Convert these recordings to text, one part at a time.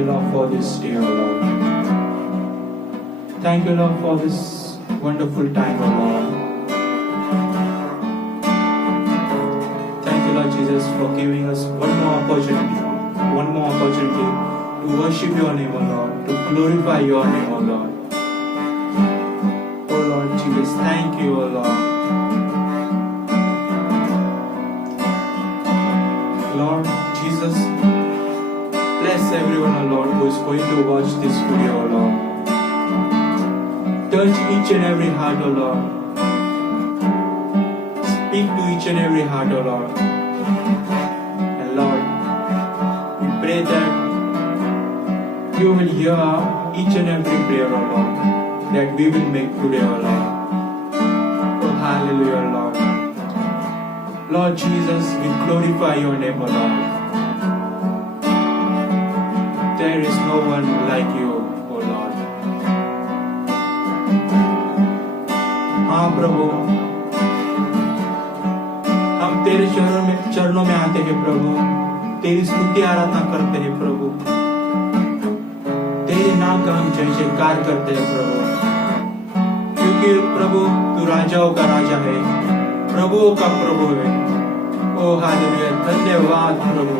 you, Lord, for this day, O Lord. Thank you, Lord, for this wonderful time, O Lord. Thank you, Lord Jesus, for giving us one more opportunity to worship your name, O Lord, to glorify your name, O Lord. O Lord Jesus, thank you, O Lord. Lord Jesus, bless everyone, O Lord, who is going to watch this video, O Lord. Touch each and every heart, O Lord. Speak to each and every heart, O Lord. And Lord, we pray that you will hear each and every prayer, O Lord, that we will make today, O Lord. Oh, hallelujah, Lord. Lord Jesus, we glorify your name, O Lord. There is no one like you, O Lord. हाँ प्रभु, हम तेरे चरणों में आते हैं प्रभु, तेरी स्तुति आराधना करते हैं प्रभु, तेरे नाम का हम जय जयकार करते हैं प्रभु, क्योंकि प्रभु तू राजाओं का राजा है, प्रभुओं का प्रभु है। ओ हालेलुया, धन्यवाद प्रभु,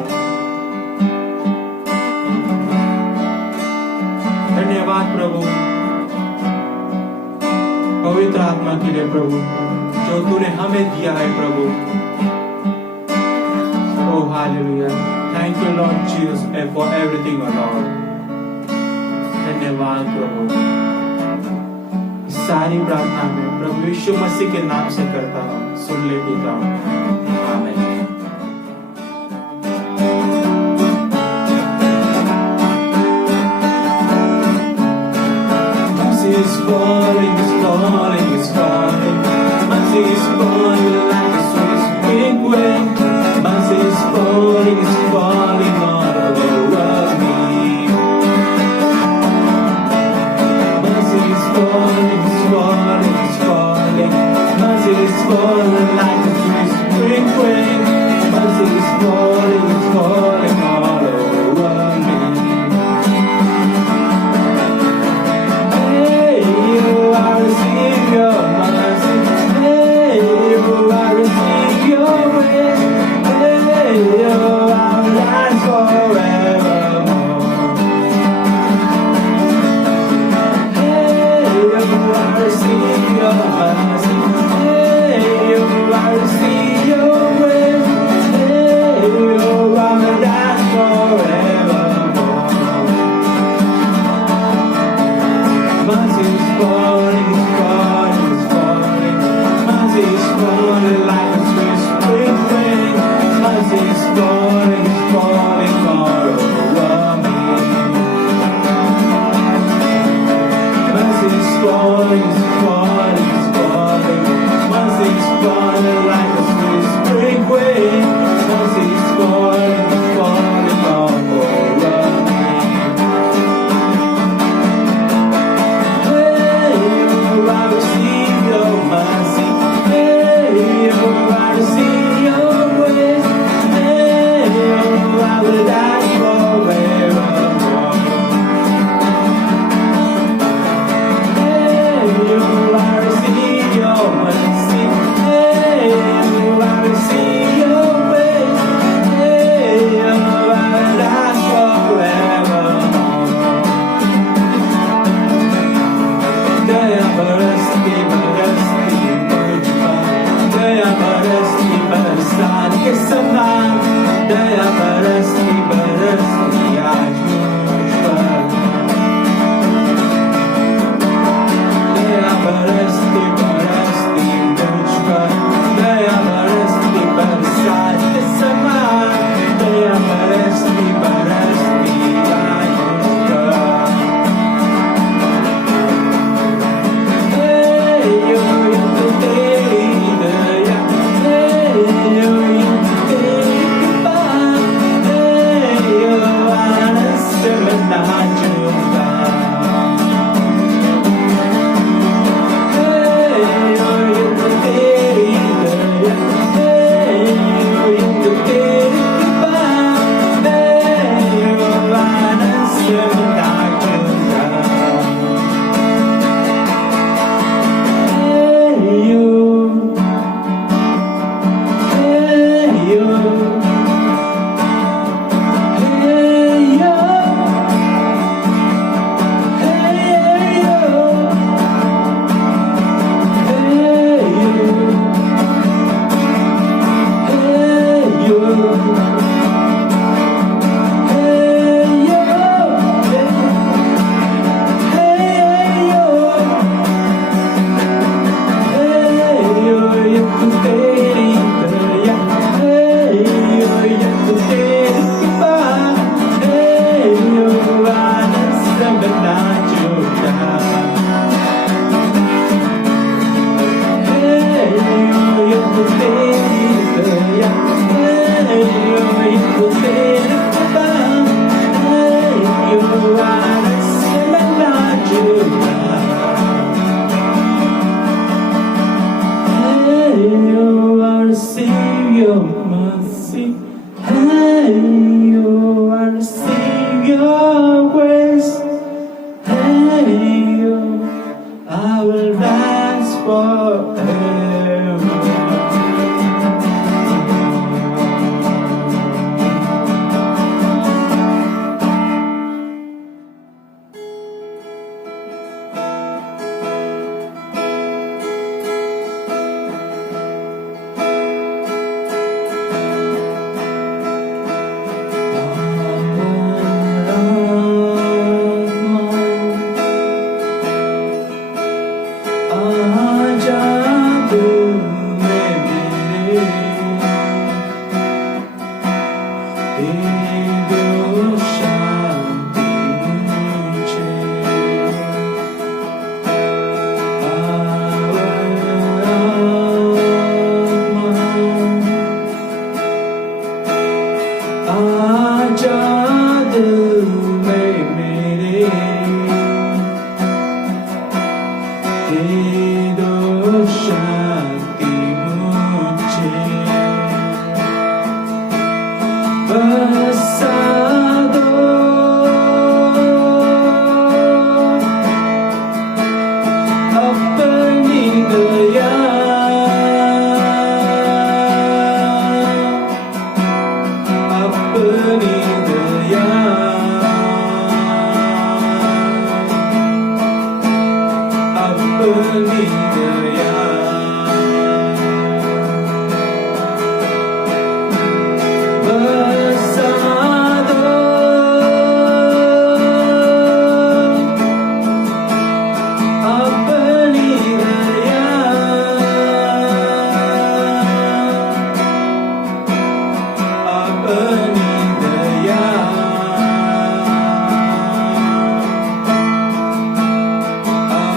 धन्यवाद प्रभु पवित्र आत्मा के लिए प्रभु, जो तूने हमें दिया है प्रभु। O hallelujah, thank you Lord Jesus for everything O Lord. धन्यवाद प्रभु। सारी प्रार्थना में प्रभु यीशु मसीह के नाम से करता हूँ, सुन ले पिता, आमीन। Is falling, is falling, is falling. Mercy is falling like a swift spring wind. Mercy is falling all over me. Mercy is falling, is falling, is falling. Mercy is falling like a swift spring wind. Mercy is falling all over me. I receive your mercy, hey, I receive your grace, hey, I'll last forevermore. Hey, I receive your mercy, hey, I receive your grace, hey, I'll last forevermore. Mercy is falling, is falling, is falling. Mercy is falling like a sweet spring rain. Mercy is falling all over me. Mercy is falling, is falling, is falling.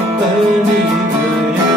अपनी दया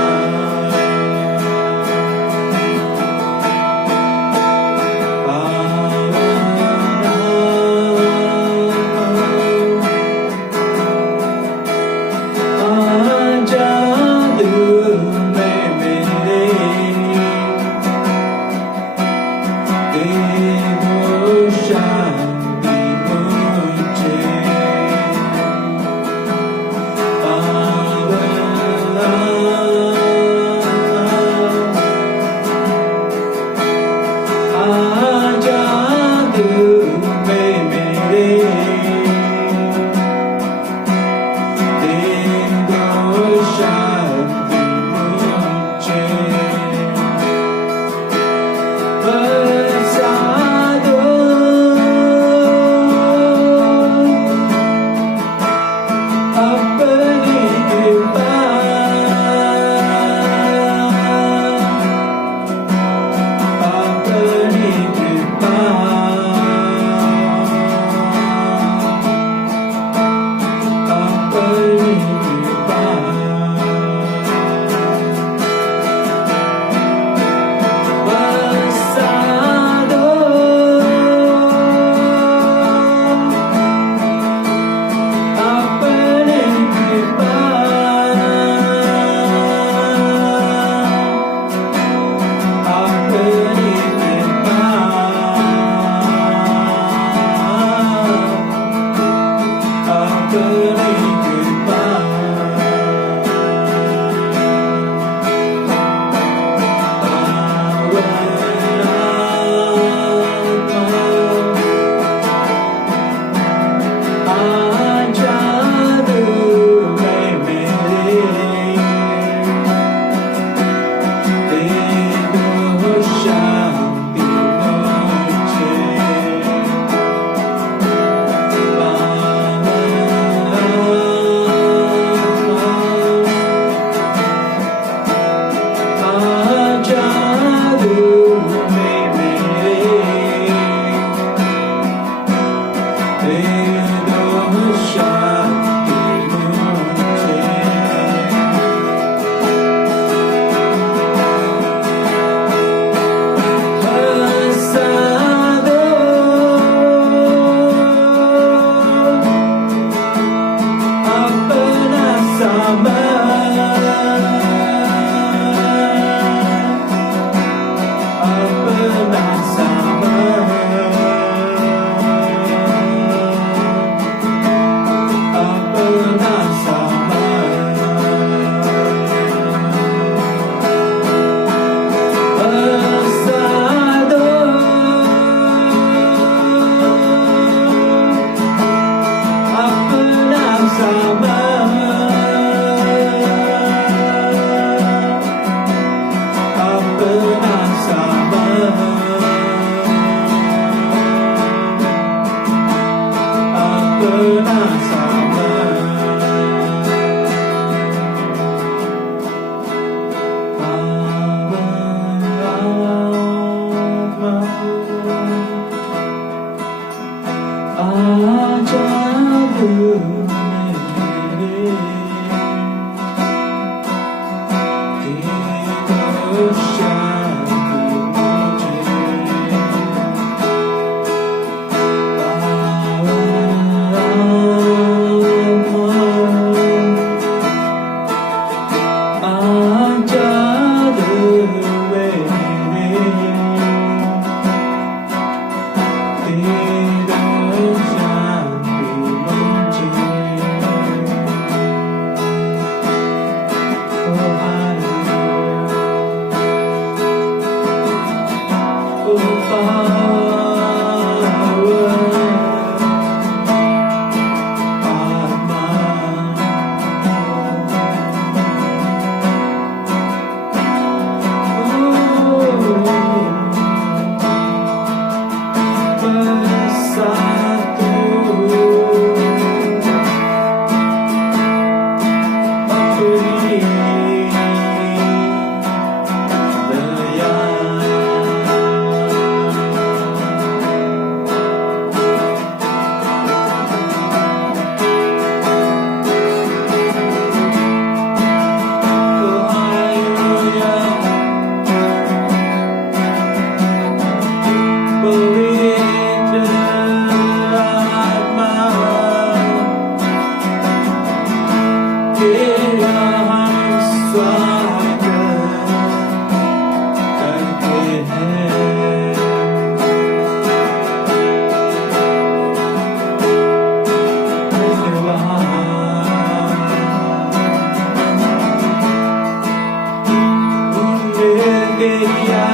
तेरिया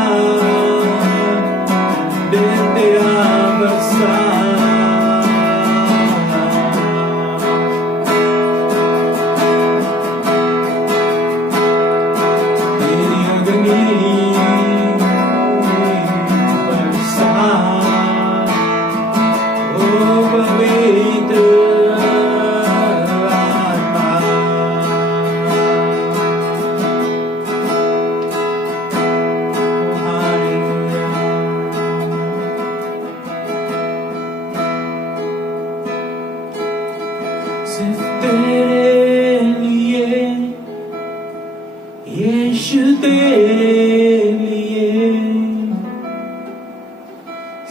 दिन तेरा बरसा तेरी अग्नि बरसा ओ पवित्र सिर्फ तेरे लिए यीशु तेरे लिए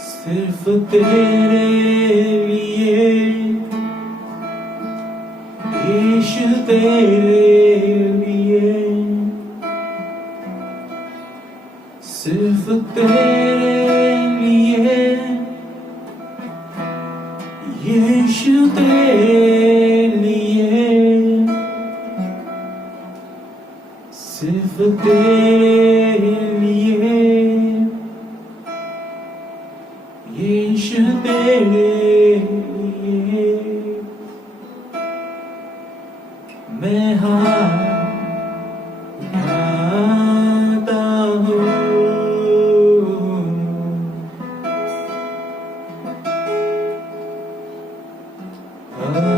सिर्फ तेरे लिए यीशु तेरे लिए सिर्फ तेरे लिए यीशु तेरे लिए सिर्फ तेरे लिए यीशु तेरे लिए मैं उठाता हूँ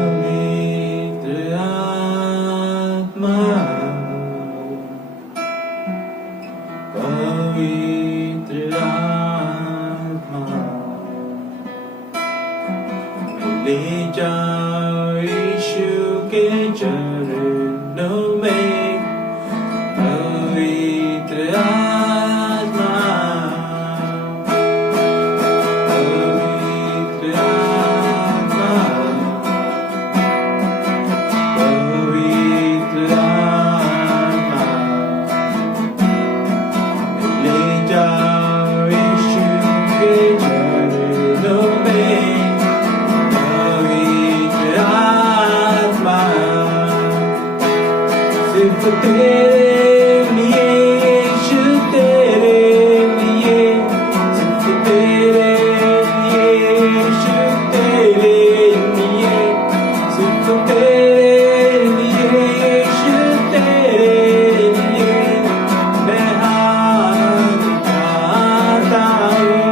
पवित्र आत्मा पवित्र आत्मा ले जाओ यीशु के चरणों में पवित्र आत्मा पवित्र आत्मा पवित्र आत्मा ले जाओ यीशु के चरणों में पवित्र आत्मा सिर्फ तेरे लिए यीशु तेरे लिए सिर्फ तेरे लिए यीशु तेरे लिए सिर्फ तेरे लिए यीशु तेरे लिए मैं हाथ उठाता हूँ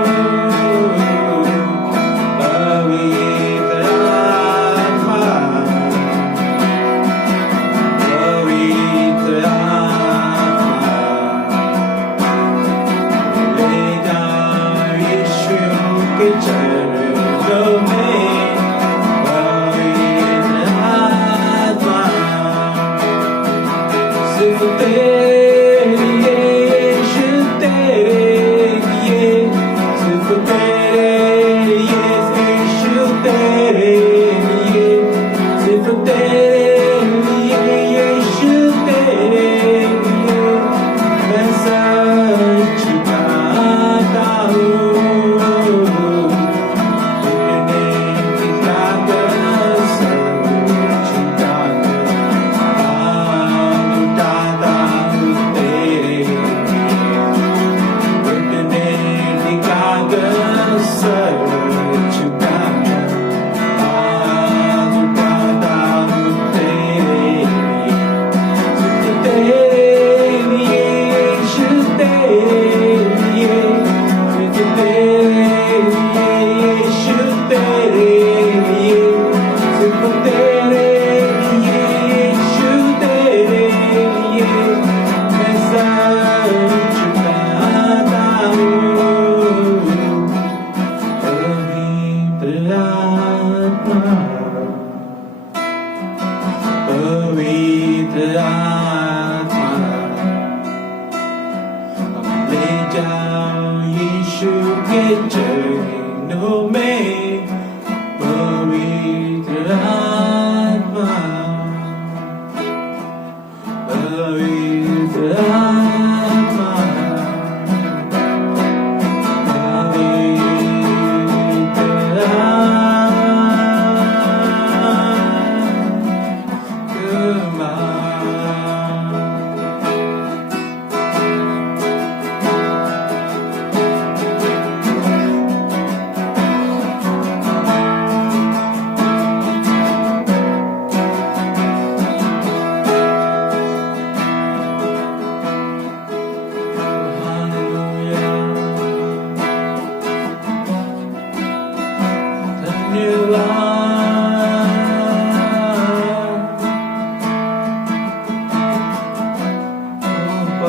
पवित्र आत्मा पवित्र आत्मा ले जाओ यीशु के चरणों में पवित्र आत्मा सिर्फ तेरे लिए यीशु तेरे लिए सिर्फ तेरे लिए यीशु तेरे लिए सिर्फ तेरे लिए यीशु तेरे लिए मैं सच गाता हूँ घुटने टिकाकर सच गाकर हाथ उठाता हूँ तेरे लिए घुटने टिकाकर सच गाकर हाथ उठाता हूँ तेरे लिए सिर्फ तेरे लिए यीशु तेरे लिए सिर्फ तेरे लिए यीशु तेरे लिए सिर्फ तेरे लिए यीशु तेरे लिए मैं सच गाता हूँ पवित्र आत्मा पवित्र आत्मा ले जाओ यीशु के चरणों में पवित्र आत्मा पवित्र आत्मा पवित्र आत्मा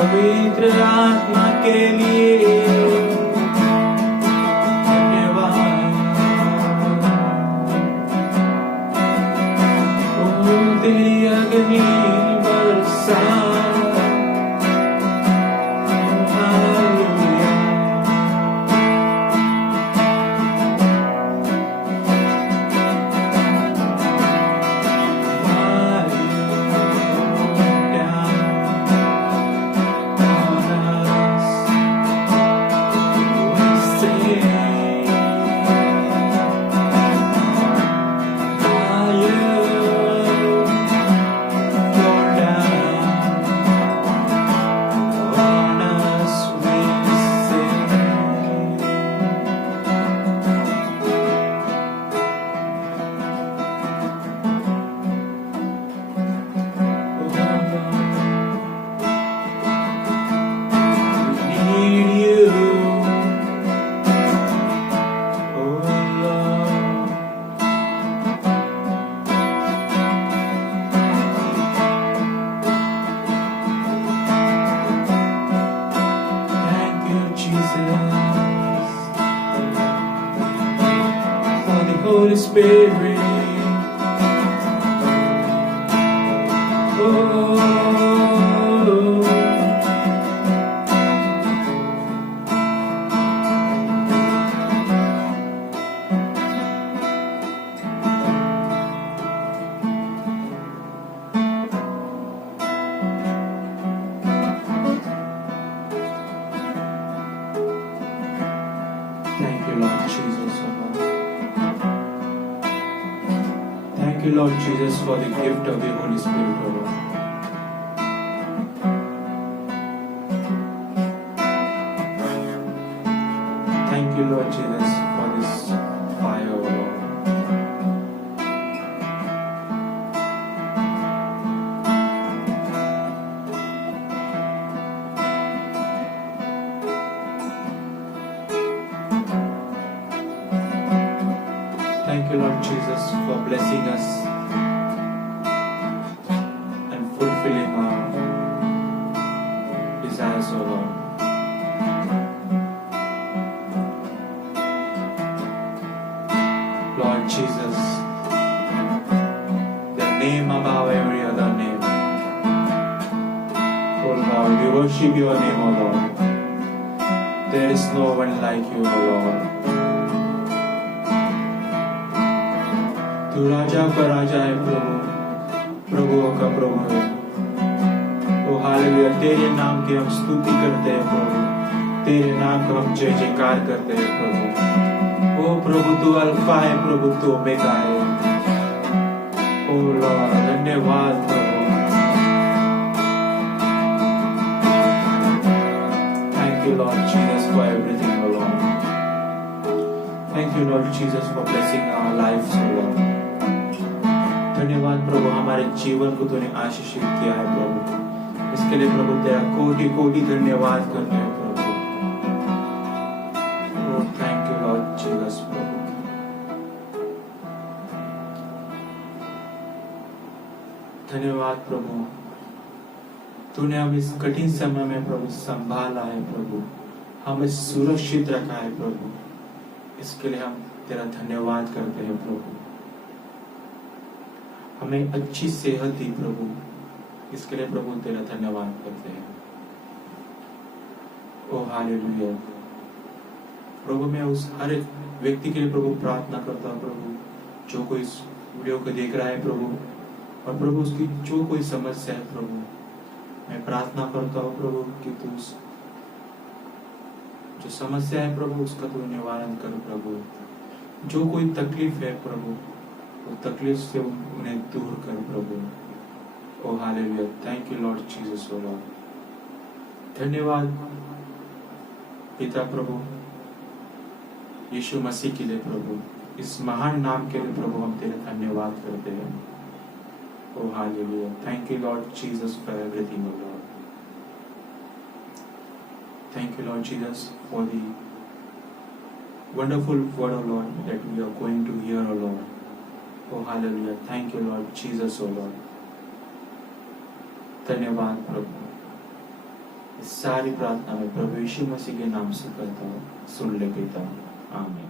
पवित्र आत्मा के लिए धन्यवाद। ओ तेरी अग्नि बरसा, Holy Spirit, oh, thank you, Lord Jesus, oh Lord. Thank you, Lord Jesus, for the gift of the Holy Spirit, O Lord. Thank you, Lord Jesus, for this fire, O Lord. Thank you, Lord Jesus, for blessing us and fulfilling our desires, O Lord. Lord Jesus, the name above every other name. Oh Lord, we worship your name, O Lord. There is no one like you, O Lord. तू राजा का राजा है प्रभु, प्रभुओं का प्रभु है। ओ hallelujah, तेरे नाम की हम स्तुति करते हैं प्रभु, तेरे नाम का हम जय जयकार करते हैं प्रभु। ओ प्रभु, तू अल्फा है प्रभु, तू ओमेगा है। ओ लॉर्ड, धन्यवाद प्रभु। Thank you Lord Jesus for everything, O Lord. Thank you Lord Jesus for blessing our lives, O Lord. धन्यवाद प्रभु, हमारे जीवन को तूने आशीषित किया है प्रभु। इसके लिए प्रभु तेरा कोटि कोटि धन्यवाद करते हैं प्रभु। Oh thank you Lord Jesus प्रभु। धन्यवाद प्रभु, तूने हमें इस कठिन समय में प्रभु संभाला है प्रभु, हमें सुरक्षित रखा है प्रभु। इसके लिए हम तेरा धन्यवाद करते हैं प्रभु। हमें अच्छी सेहत दी प्रभु, इसके लिए प्रभु तेरा धन्यवाद करते हैं। ओ हालेलुया प्रभु, मैं उस हर एक व्यक्ति के लिए प्रभु प्रार्थना करता हूँ प्रभु, जो कोई इस वीडियो को देख रहा है प्रभु, और प्रभु उसकी जो कोई समस्या है प्रभु, मैं प्रार्थना करता हूँ प्रभु कि तू जो समस्या है प्रभु उसका तू निवारण कर प्रभु। जो कोई तकलीफ है प्रभु, वो तकलीफ से उन्हें दूर कर प्रभु। O hallelujah, thank you Lord Jesus, O Lord. धन्यवाद पिता प्रभु यीशु मसीह के लिए प्रभु, इस महान नाम के लिए प्रभु हम तेरे धन्यवाद करते हैं। O hallelujah, thank you Lord Jesus for everything, O Lord. Thank you, Lord Jesus, for the wonderful word, O Lord, that we are going to hear, O Lord. Oh, hallelujah. Thank you, Lord Jesus, O Lord. धन्यवाद प्रभु, इस सारी प्रार्थना में प्रभु यीशु मसीह के नाम से करता हूँ, सुन ले पिता, आमीन।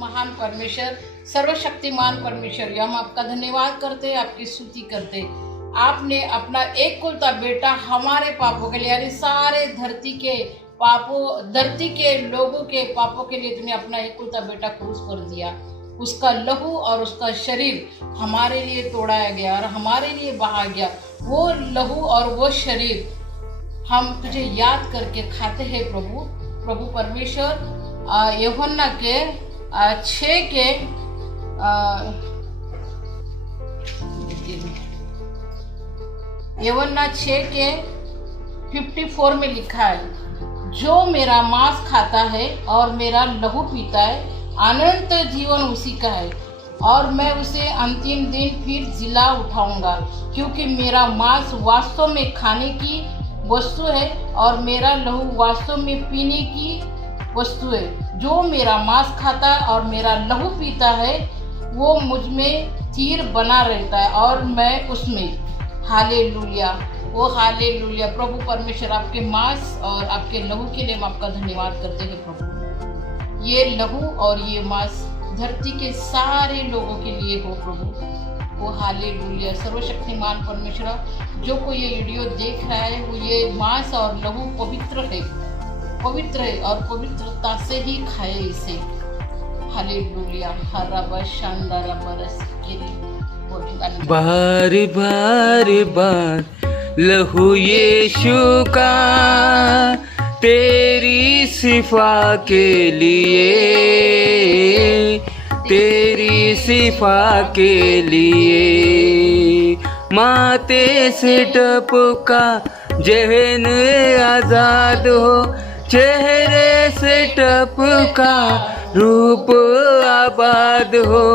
महान परमेश्वर, सर्वशक्तिमान परमेश्वर, हम आपका धन्यवाद करते, आपकी स्तुति करते। आपने अपना एक कुलता बेटा हमारे पापों के लिए, यानी सारे धरती के लोगों के पापों के लिए तुमने अपना एक कुलता बेटा क्रूस पर दिया। उसका लहू और उसका शरीर हमारे लिए तोड़ाया गया और हमारे लिए बहा गया। वो लहू और वो शरीर हम तुझे याद करके खाते हैं प्रभु परमेश्वर। यूहन्ना के 6 के यूहन्ना 6 के 54 में लिखा है, जो मेरा मांस खाता है और मेरा लहू पीता है, अनंत जीवन उसी का है, और मैं उसे अंतिम दिन फिर जिला उठाऊंगा, क्योंकि मेरा मांस वास्तव में खाने की वस्तु है और मेरा लहू वास्तव में पीने की वस्तु है। जो मेरा मांस खाता है और मेरा लहू पीता है, वो मुझ में स्थिर बना रहता है और मैं उसमें। हालेलुया, वो हालेलुया। प्रभु परमेश्वर, आपके मांस और आपके लहू के लिए हम आपका धन्यवाद करते हैं प्रभु। ये लहू और ये मांस धरती के सारे लोगों के लिए हो प्रभु। वो हालेलुया। सर्वशक्तिमान परमेश्वर, जो कोई ये वीडियो देख रहा है, वो ये मांस और लहू पवित्र है और पवित्रता से ही खाए इसे। हालेलुया। हरा शानदार बरस के बार लहू यीशु का तेरी सिफा के लिए, तेरी सिफा के लिए। माथे से टपका जहन आजाद हो, चेहरे से टपका रूप आबाद हो।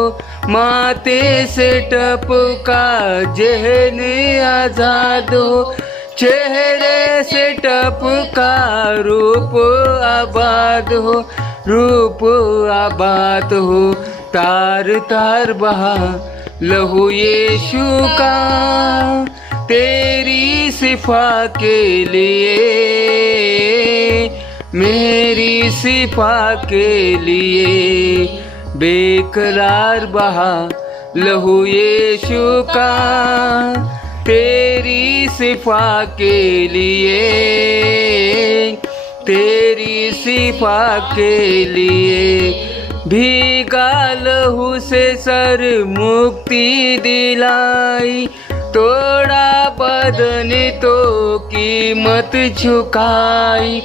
माथे से टपका जहन आजाद हो, चेहरे से टपका रूप आबाद हो, रूप आबाद हो। तार तार बहा लहू यीशु का तेरी सिफा के लिए, मेरी सिफा के लिए। बेकरार बहा लहू यीशु का तेरी सिफा के लिए, तेरी सिफा के लिए। भीगा लहू से सर मुक्ति दिलाई, तोड़ा बदन तो कीमत झुकाई।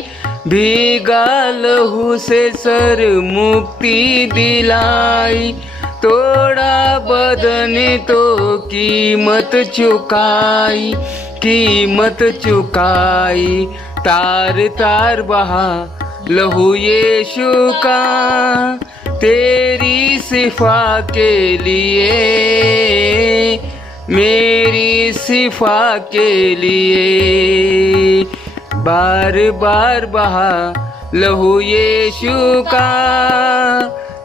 भीगा लहू से सर मुक्ति दिलाई, तोड़ा बदन तो कीमत चुकाई, कीमत चुकाई। तार तार बहा लहू यीशु का तेरी सिफा के लिए, मेरी सिफा के लिए। बार बार बहा लहू यीशु का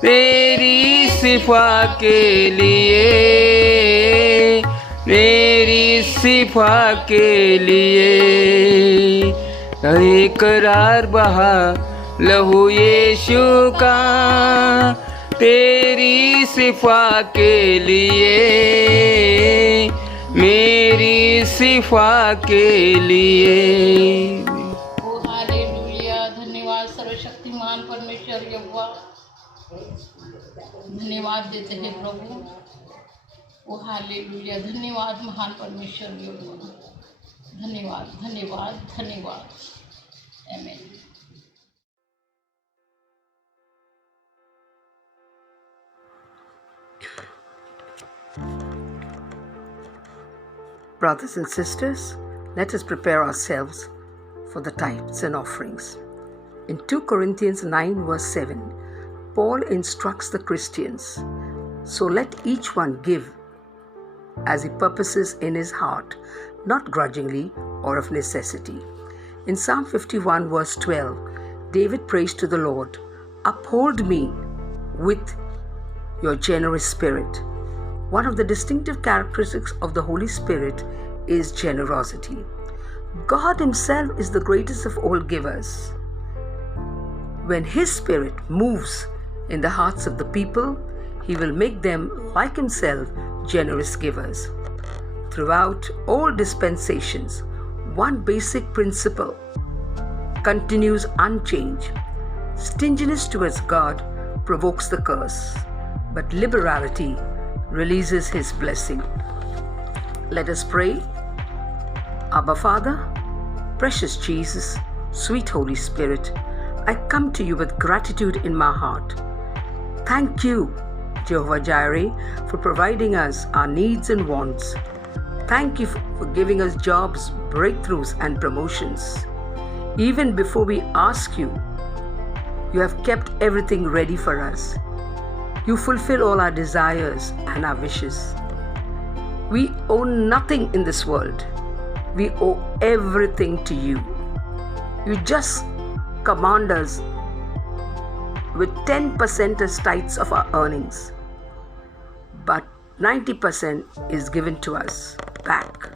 तेरी सिफा के लिए, मेरी सिफा के लिए। इकरार बहा लहू यीशु का तेरी सिफा के लिए, मेरी सिफा के लिए। ओ हालेलुया। धन्यवाद सर्वशक्तिमान परमेश्वर यहोवा, धन्यवाद देते हैं प्रभु। O hallelujah. धन्यवाद महान परमेश्वर यहोवा, धन्यवाद धन्यवाद धन्यवाद। आमीन। Brothers and sisters, let us prepare ourselves for the tithes and offerings. In 2 Corinthians 9 verse 7, Paul instructs the Christians, so let each one give as he purposes in his heart, not grudgingly or of necessity. In Psalm 51 verse 12, David prays to the Lord, uphold me with your generous spirit. One of the distinctive characteristics of the Holy Spirit is generosity. God Himself is the greatest of all givers. When His Spirit moves in the hearts of the people, He will make them, like Himself, generous givers. Throughout all dispensations, one basic principle continues unchanged. Stinginess towards God provokes the curse, but liberality releases His blessing. Let us pray. Abba Father, precious Jesus, sweet Holy Spirit, I come to you with gratitude in my heart. Thank you, Jehovah Jireh, for providing us our needs and wants. Thank you for giving us jobs, breakthroughs, and promotions. Even before we ask you, you have kept everything ready for us. You fulfill all our desires and our wishes. We own nothing in this world. We owe everything to you. You just command us with 10% as tithes of our earnings, but 90% is given to us back.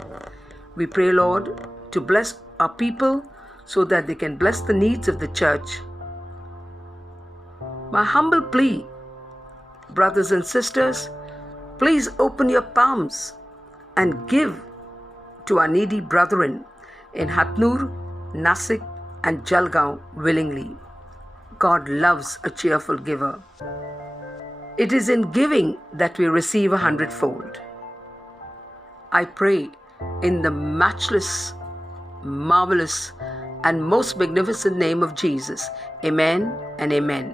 We pray, Lord, to bless our people so that they can bless the needs of the church. My humble plea, brothers and sisters, please open your palms and give to our needy brethren in Hatnur, Nasik, and Jalgaon willingly. God loves a cheerful giver. It is in giving that we receive 100-fold. I pray in the matchless, marvelous, and most magnificent name of Jesus. Amen and amen.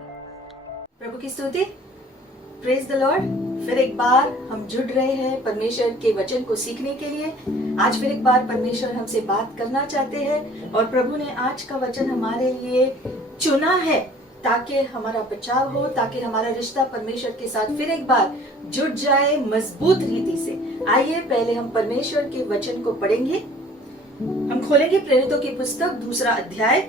प्रभु की स्तुति, praise the Lord. फिर एक बार हम जुड़ रहे हैं परमेश्वर के वचन को सीखने के लिए। आज फिर एक बार परमेश्वर हमसे बात करना चाहते हैं और प्रभु ने आज का वचन हमारे लिए चुना है ताकि हमारा बचाव हो, ताकि हमारा रिश्ता परमेश्वर के साथ फिर एक बार जुड़ जाए मजबूत रीति से। आइए पहले हम परमेश्वर के वचन को पढ़ेंगे। हम खोलेंगे प्रेरितों की पुस्तक 2 अध्याय,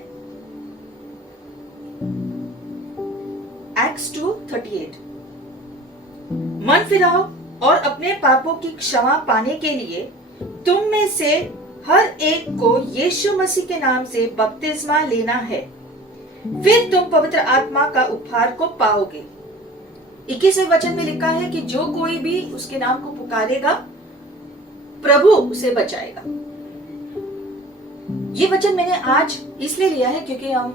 एक्ट्स 2:38। मन फिराओ और अपने पापों की क्षमा पाने के लिए तुम में से हर एक को यीशु मसीह के नाम से बपतिस्मा लेना है, फिर तुम पवित्र आत्मा का उपहार को पाओगे। 21वें वचन में लिखा है कि जो कोई भी उसके नाम को पुकारेगा प्रभु उसे बचाएगा। ये वचन मैंने आज इसलिए लिया है क्योंकि हम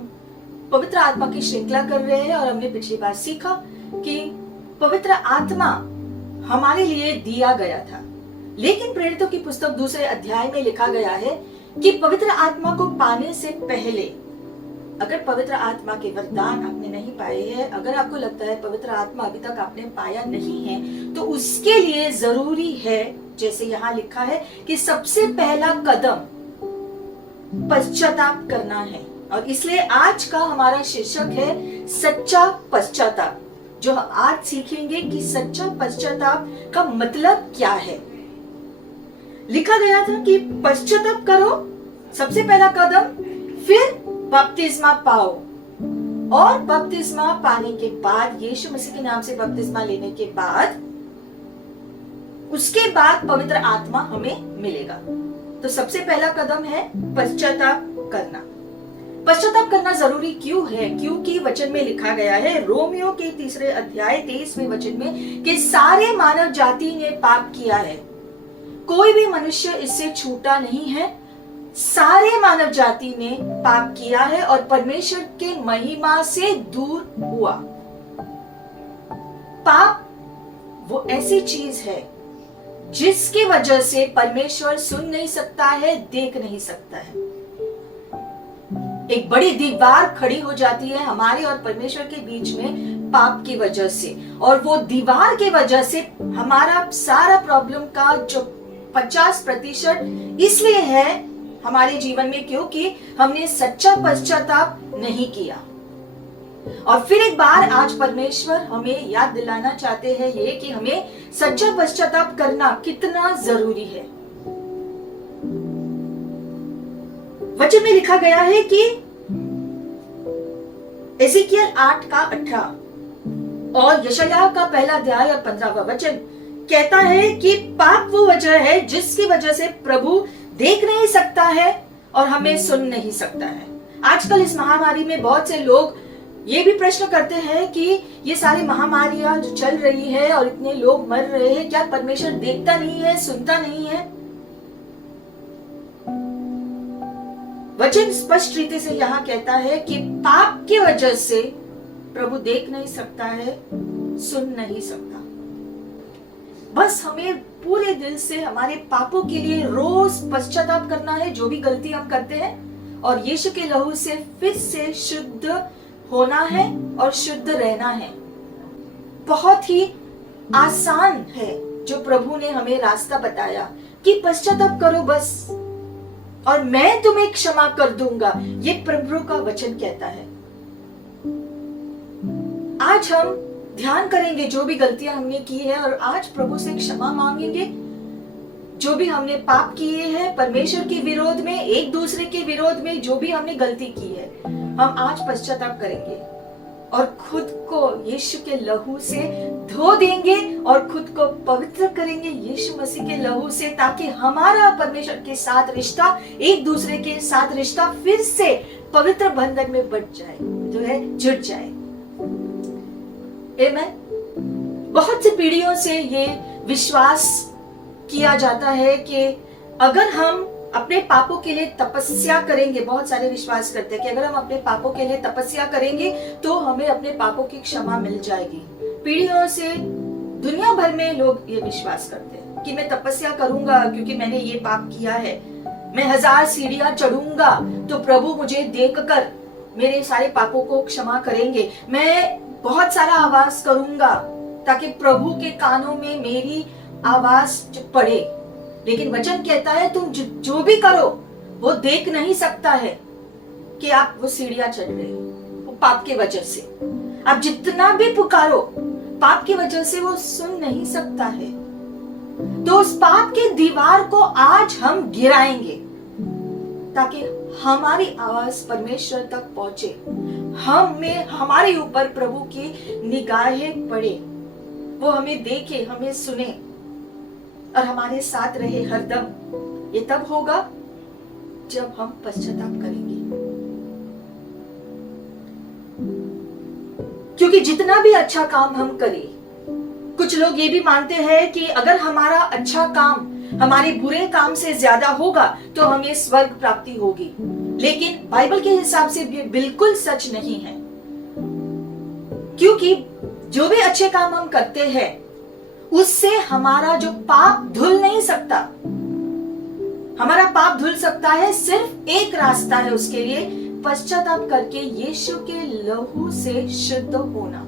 पवित्र आत्मा की श्रृंखला कर रहे हैं और हमने पिछली बार सीखा कि पवित्र आत्मा हमारे लिए दिया गया था, लेकिन प्रेरितों की पुस्तक 2 अध्याय में लिखा गया है कि पवित्र आत्मा को पाने से पहले, अगर पवित्र आत्मा के वरदान आपने नहीं पाए हैं, अगर आपको लगता है पवित्र आत्मा अभी तक आपने पाया नहीं है, तो उसके लिए जरूरी है, जैसे यहाँ लिखा है कि सबसे पहला कदम पश्चाताप करना है। और इसलिए आज का हमारा शीर्षक है सच्चा पश्चाताप, जो हम आज सीखेंगे कि सच्चा पश्चाताप का मतलब क्या है। लिखा गया था कि पश्चाताप करो, सबसे पहला कदम, फिर बपतिस्मा पाओ, और बपतिस्मा पाने के बाद, यीशु मसीह के नाम से बपतिस्मा लेने के बाद, उसके बाद पवित्र आत्मा हमें मिलेगा। तो सबसे पहला कदम है पश्चाताप करना। पश्चाताप करना जरूरी क्यों है? क्योंकि वचन में लिखा गया है रोमियो के 3 अध्याय 23वें वचन में कि सारे मानव जाति ने पाप किया है, कोई भी मनुष्य इससे छूटा नहीं है। सारे मानव जाति ने पाप किया है और परमेश्वर के महिमा से दूर हुआ। पाप वो ऐसी चीज है जिसकी वजह से परमेश्वर सुन नहीं सकता है, देख नहीं सकता है। एक बड़ी दीवार खड़ी हो जाती है हमारे और परमेश्वर के बीच में पाप की वजह से, और वो दीवार की वजह से हमारा सारा प्रॉब्लम का जो 50% इसलिए है हमारे जीवन में क्योंकि हमने सच्चा पश्चाताप नहीं किया। और फिर एक बार आज परमेश्वर हमें याद दिलाना चाहते हैं ये कि हमें सच्चा पश्चाताप करना कितना जरूरी है। वचन में लिखा गया है कि एजेकियल 8:18 और यशायाह का 1 अध्याय और 15वां वचन कहता है कि पाप वो वजह है जिसकी वजह से प्रभु देख नहीं सकता है और हमें सुन नहीं सकता है। आजकल इस महामारी में बहुत से लोग ये भी प्रश्न करते हैं कि ये सारी महामारियां जो चल रही है और इतने लोग मर रहे हैं, क्या परमेश्वर देखता नहीं है, सुनता नहीं है? वचन स्पष्ट रीति से यहाँ कहता है कि पाप की वजह से प्रभु देख नहीं सकता है, सुन नहीं सकता। बस हमें पूरे दिल से हमारे पापों के लिए रोज पश्चाताप करना है, जो भी गलती हम करते हैं, और यीशु के लहू से फिर से शुद्ध होना है और शुद्ध रहना है। बहुत ही आसान है जो प्रभु ने हमें रास्ता बताया कि पश्चाताप करो बस और मैं तुम्हें क्षमा कर दूंगा। ये प्रभु का वचन कहता है। आज हम ध्यान करेंगे जो भी गलतियां हमने की है और आज प्रभु से क्षमा मांगेंगे। जो भी हमने पाप किए हैं परमेश्वर के विरोध में, एक दूसरे के विरोध में, जो भी हमने गलती की है, हम आज पश्चाताप करेंगे और खुद को यीशु के लहू से धो देंगे और खुद को पवित्र करेंगे यीशु मसीह के लहू से, ताकि हमारा परमेश्वर के साथ रिश्ता, एक दूसरे के साथ रिश्ता फिर से पवित्र बंधन में बढ़ जाए, जो है जुड़ जाए। आमीन। बहुत सी पीढ़ियों से ये विश्वास किया जाता है कि अगर हम अपने पापों के लिए तपस्या करेंगे, बहुत सारे विश्वास करते हैं कि अगर हम अपने पापों के लिए तपस्या करेंगे तो हमें अपने पापों की क्षमा मिल जाएगी। पीढ़ियों से दुनिया भर में लोग ये विश्वास करते हैं कि मैं तपस्या करूंगा क्योंकि मैंने ये पाप किया है, मैं 1000 सीढ़ियां चढ़ूंगा तो प्रभु मुझे देखकर मेरे सारे पापों को क्षमा करेंगे, मैं बहुत सारा आवाज करूंगा ताकि प्रभु के कानों में मेरी आवाज पड़े। लेकिन वचन कहता है तुम जो भी करो वो देख नहीं सकता है कि आप वो सीढ़ियां चढ़ रहे हो, वो पाप के वजह से। आप जितना भी पुकारो पाप की वजह से वो सुन नहीं सकता है। तो उस पाप की दीवार को आज हम गिराएंगे ताकि हमारी आवाज परमेश्वर तक पहुंचे, हमें हमारे ऊपर प्रभु की निगाहें पड़े, वो हमें देखे, हमें सुने और हमारे साथ रहे हरदम। ये तब होगा जब हम पश्चाताप करेंगे। क्योंकि जितना भी अच्छा काम हम करें, कुछ लोग ये भी मानते हैं कि अगर हमारा अच्छा काम हमारे बुरे काम से ज्यादा होगा तो हमें स्वर्ग प्राप्ति होगी। लेकिन बाइबल के हिसाब से ये बिल्कुल सच नहीं है, क्योंकि जो भी अच्छे काम हम करते हैं उससे हमारा जो पाप धुल नहीं सकता। हमारा पाप धुल सकता है, सिर्फ एक रास्ता है उसके लिए, पश्चाताप करके यीशु के लहू से शुद्ध होना।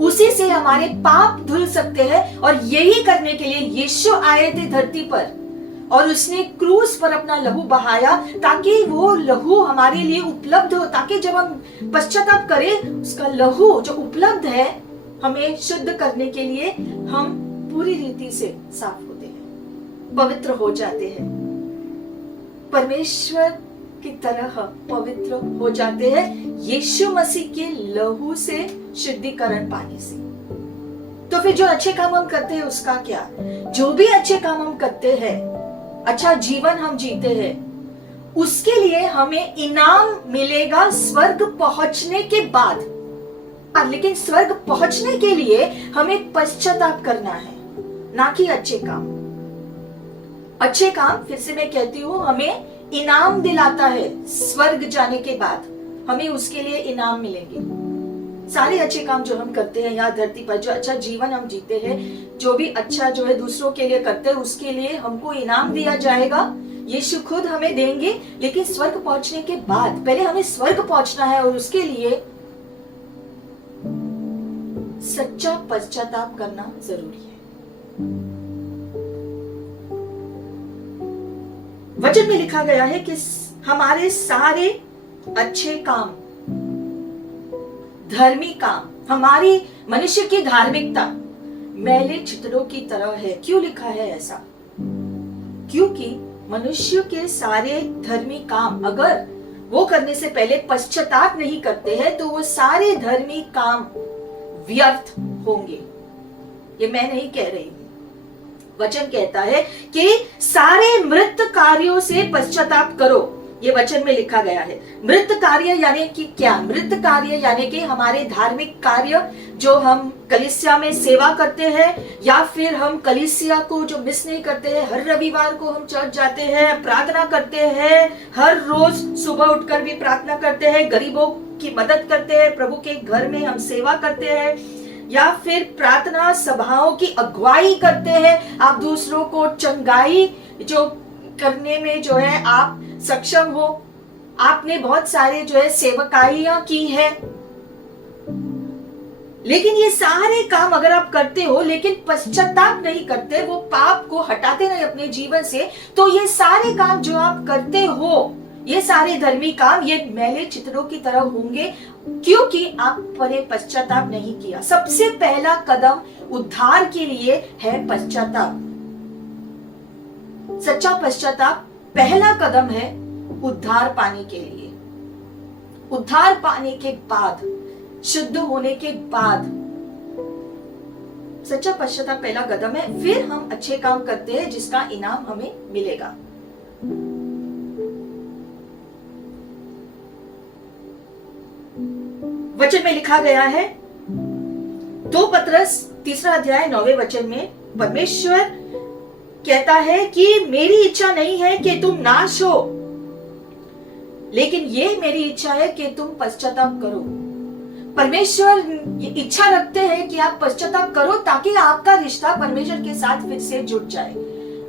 उसी से हमारे पाप धुल सकते हैं और यही करने के लिए यीशु आए थे धरती पर और उसने क्रूस पर अपना लहू बहाया ताकि वो लहू हमारे लिए उपलब्ध हो, ताकि जब हम पश्चाताप करें उसका लहू जो उपलब्ध है हमें शुद्ध करने के लिए, हम पूरी रीति से साफ होते हैं, पवित्र हो जाते हैं, परमेश्वर की तरह पवित्र हो जाते हैं यीशु मसीह के लहू से शुद्धिकरण पाने से। तो फिर जो अच्छे काम हम करते हैं उसका क्या? जो भी अच्छे काम हम करते हैं, अच्छा जीवन हम जीते हैं, उसके लिए हमें इनाम मिलेगा स्वर्ग पहुंचने के बाद। लेकिन स्वर्ग पहुंचने के लिए हमें पश्चाताप करना है, ना कि अच्छे काम। अच्छे काम, फिर से मैं कहती हूँ, हमें इनाम दिलाता है। स्वर्ग जाने के बाद हमें उसके लिए इनाम मिलेंगे। सारे अच्छे काम जो हम करते हैं यहाँ धरती पर, जो अच्छा जीवन हम जीते हैं, जो भी अच्छा जो है दूसरों के लिए करते हैं, उसके लिए हमको इनाम दिया जाएगा। यीशु खुद हमें देंगे। लेकिन स्वर्ग पहुंचने के बाद पहले हमें स्वर्ग पहुंचना है और उसके लिए सच्चा पश्चाताप करना जरूरी है। वचन में लिखा गया है कि हमारे सारे अच्छे काम, धर्मी काम, हमारी मनुष्य की धार्मिकता मैले चितड़ों की तरह है। क्यों लिखा है ऐसा? क्योंकि मनुष्य के सारे धर्मी काम अगर वो करने से पहले पश्चाताप नहीं करते हैं तो वो सारे धर्मी काम व्यर्थ होंगे। ये मैं नहीं कह रही हूं, वचन कहता है कि सारे मृत कार्यों से पश्चाताप करो। ये वचन में लिखा गया है। मृत कार्य यानी कि क्या? मृत कार्य यानी कि हमारे धार्मिक कार्य जो हम कलीसिया में सेवा करते हैं, या फिर हम कलीसिया को जो मिस नहीं करते हैं, हर रविवार को हम चर्च जाते हैं, प्रार्थना करते हैं, हर रोज सुबह उठकर भी प्रार्थना करते हैं, गरीबों की मदद करते हैं, प्रभु के घर में हम सेवा करते हैं, या फिर प्रार्थना सभाओं की अगुवाई करते हैं, आप दूसरों को चंगाई जो करने में जो है आप सक्षम हो, आपने बहुत सारे जो है सेवकाइयां की है। लेकिन ये सारे काम अगर आप करते हो लेकिन पश्चाताप नहीं करते, वो पाप को हटाते नहीं अपने जीवन से, तो ये सारे काम जो आप करते हो, ये सारे धर्मी काम ये मैले चित्रों की तरह होंगे, क्योंकि आपने पश्चाताप नहीं किया। सबसे पहला कदम उद्धार के लिए है पश्चाताप। सच्चा पश्चाताप पहला कदम है उद्धार पाने के लिए। उद्धार पाने के बाद, शुद्ध होने के बाद सच्चा पश्चाताप पहला कदम है। फिर हम अच्छे काम करते हैं जिसका इनाम हमें मिलेगा। वचन में लिखा गया है 2 पतरस 3 अध्याय 9वें वचन में परमेश्वर कहता है कि मेरी इच्छा नहीं है कि तुम नाश हो, लेकिन ये मेरी इच्छा है कि तुम पश्चाताप करो। परमेश्वर ये इच्छा रखते हैं कि आप पश्चाताप करो ताकि आपका रिश्ता परमेश्वर के साथ फिर से जुड़ जाए,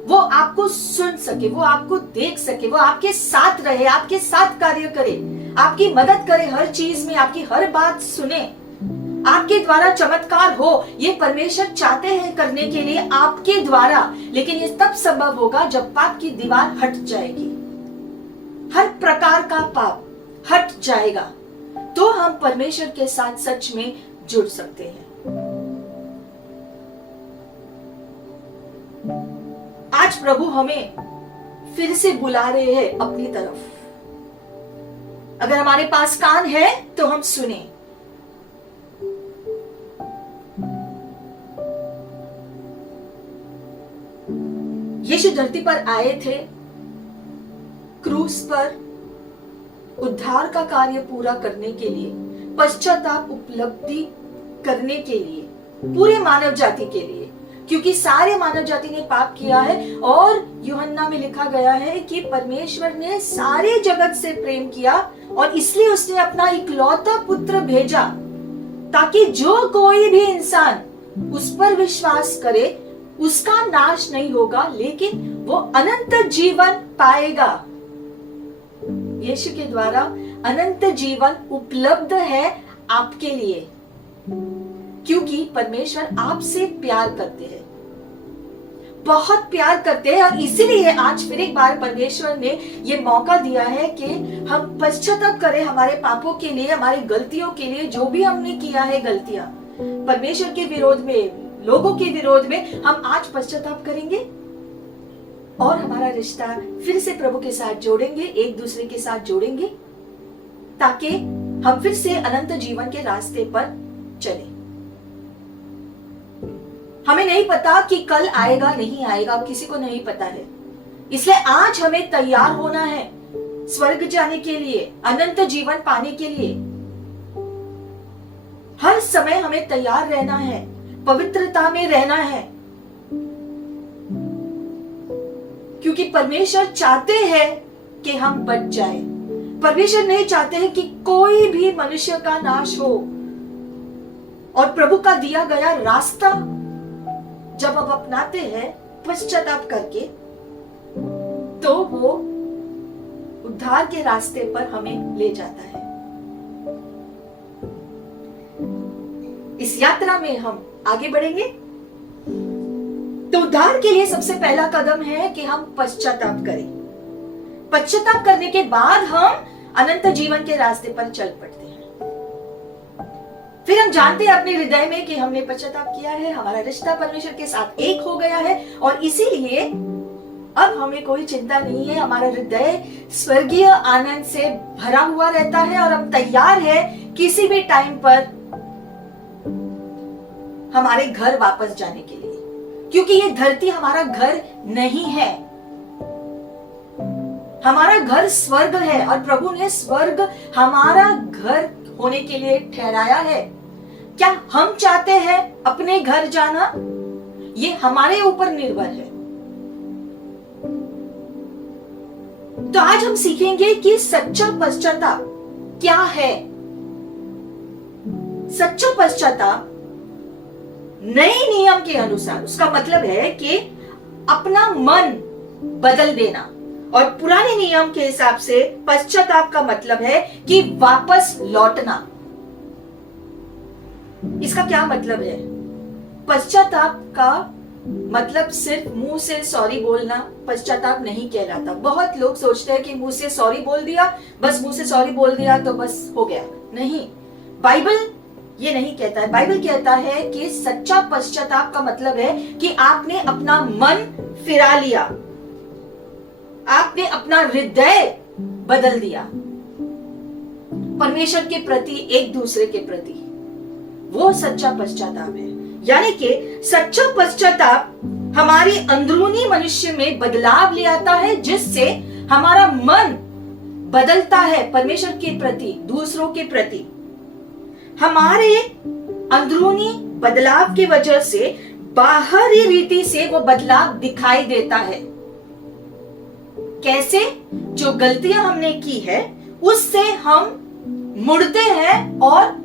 वो आपको सुन सके, वो आपको देख सके, वो आपके साथ रहे, आपके साथ कार्य करे, आपकी मदद करे, हर चीज में आपकी हर बात सुने, आपके द्वारा चमत्कार हो। ये परमेश्वर चाहते हैं करने के लिए आपके द्वारा, लेकिन ये तब संभव होगा जब पाप की दीवार हट जाएगी, हर प्रकार का पाप हट जाएगा, तो हम परमेश्वर के साथ सच में जुड़ सकते हैं। आज प्रभु हमें फिर से बुला रहे हैं अपनी तरफ। अगर हमारे पास कान है तो हम सुने। यीशु धरती पर आए थे, क्रूस पर उद्धार का कार्य पूरा करने के लिए, पश्चाताप उपलब्धि करने के लिए, पूरे मानव जाति के लिए, क्योंकि सारे मानव जाति ने पाप किया है। और यूहन्ना में लिखा गया है कि परमेश्वर ने सारे जगत से प्रेम किया और इसलिए उसने अपना इकलौता पुत्र भेजा, ताकि जो कोई भी इंसान उस पर विश्वास करे उसका नाश नहीं होगा, लेकिन वो अनंत जीवन पाएगा। यीशु के द्वारा अनंत जीवन उपलब्ध है आपके लिए, क्योंकि परमेश्वर आपसे प्यार करते हैं, बहुत प्यार करते हैं। और इसीलिए आज फिर एक बार परमेश्वर ने ये मौका दिया है कि हम पश्चाताप करें हमारे पापों के लिए, हमारी गलतियों के लिए, जो भी हमने किया है गलतियां परमेश्वर के विरोध में, लोगों के विरोध में, हम आज पश्चाताप करेंगे और हमारा रिश्ता फिर से प्रभु के साथ जोड़ेंगे, एक दूसरे के साथ जोड़ेंगे, ताकि हम फिर से अनंत जीवन के रास्ते पर चलें। हमें नहीं पता कि कल आएगा नहीं आएगा, किसी को नहीं पता है, इसलिए आज हमें तैयार होना है स्वर्ग जाने के लिए, अनंत जीवन पाने के लिए। हर समय हमें तैयार रहना है, पवित्रता में रहना है, क्योंकि परमेश्वर चाहते हैं कि हम बच जाए। परमेश्वर नहीं चाहते हैं कि कोई भी मनुष्य का नाश हो। और प्रभु का दिया गया रास्ता जब हम अपनाते हैं पश्चाताप करके, तो वो उद्धार के रास्ते पर हमें ले जाता है। इस यात्रा में हम आगे बढ़ेंगे। तो उद्धार के लिए सबसे पहला कदम है कि हम पश्चाताप करें। पश्चाताप करने के बाद हम अनंत जीवन के रास्ते पर चल पड़ते हैं। फिर हम जानते हैं अपने हृदय में कि हमने पश्चाताप किया है, हमारा रिश्ता परमेश्वर के साथ एक हो गया है, और इसीलिए अब हमें कोई चिंता नहीं है, हमारा हृदय स्वर्गीय आनंद से भरा हुआ रहता है और हम तैयार है किसी भी टाइम पर हमारे घर वापस जाने के लिए, क्योंकि ये धरती हमारा घर नहीं है। हमारा घर स्वर्ग है और प्रभु ने स्वर्ग हमारा घर होने के लिए ठहराया है। क्या हम चाहते हैं अपने घर जाना? ये हमारे ऊपर निर्भर है। तो आज हम सीखेंगे कि सच्चा पश्चाताप क्या है। सच्चा पश्चाताप नए नियम के अनुसार, उसका मतलब है कि अपना मन बदल देना, और पुराने नियम के हिसाब से पश्चाताप का मतलब है कि वापस लौटना। इसका क्या मतलब है? पश्चाताप का मतलब सिर्फ मुंह से सॉरी बोलना पश्चाताप नहीं कहलाता। बहुत लोग सोचते हैं कि मुंह से सॉरी बोल दिया, बस मुंह से सॉरी बोल दिया तो बस हो गया। नहीं, बाइबल ये नहीं कहता है। बाइबल कहता है कि सच्चा पश्चाताप का मतलब है कि आपने अपना मन फिरा लिया, आपने अपना हृदय बदल दिया परमेश्वर के प्रति, एक दूसरे के प्रति। वो सच्चा पश्चाताप है। यानी कि सच्चा पश्चाताप हमारी अंदरूनी मनुष्य में बदलाव ले आता है, जिससे हमारा मन बदलता है परमेश्वर के प्रति, दूसरों के प्रति। हमारे अंदरूनी बदलाव की वजह से बाहरी रीति से वो बदलाव दिखाई देता है। कैसे? जो गलतियां हमने की है उससे हम मुड़ते हैं और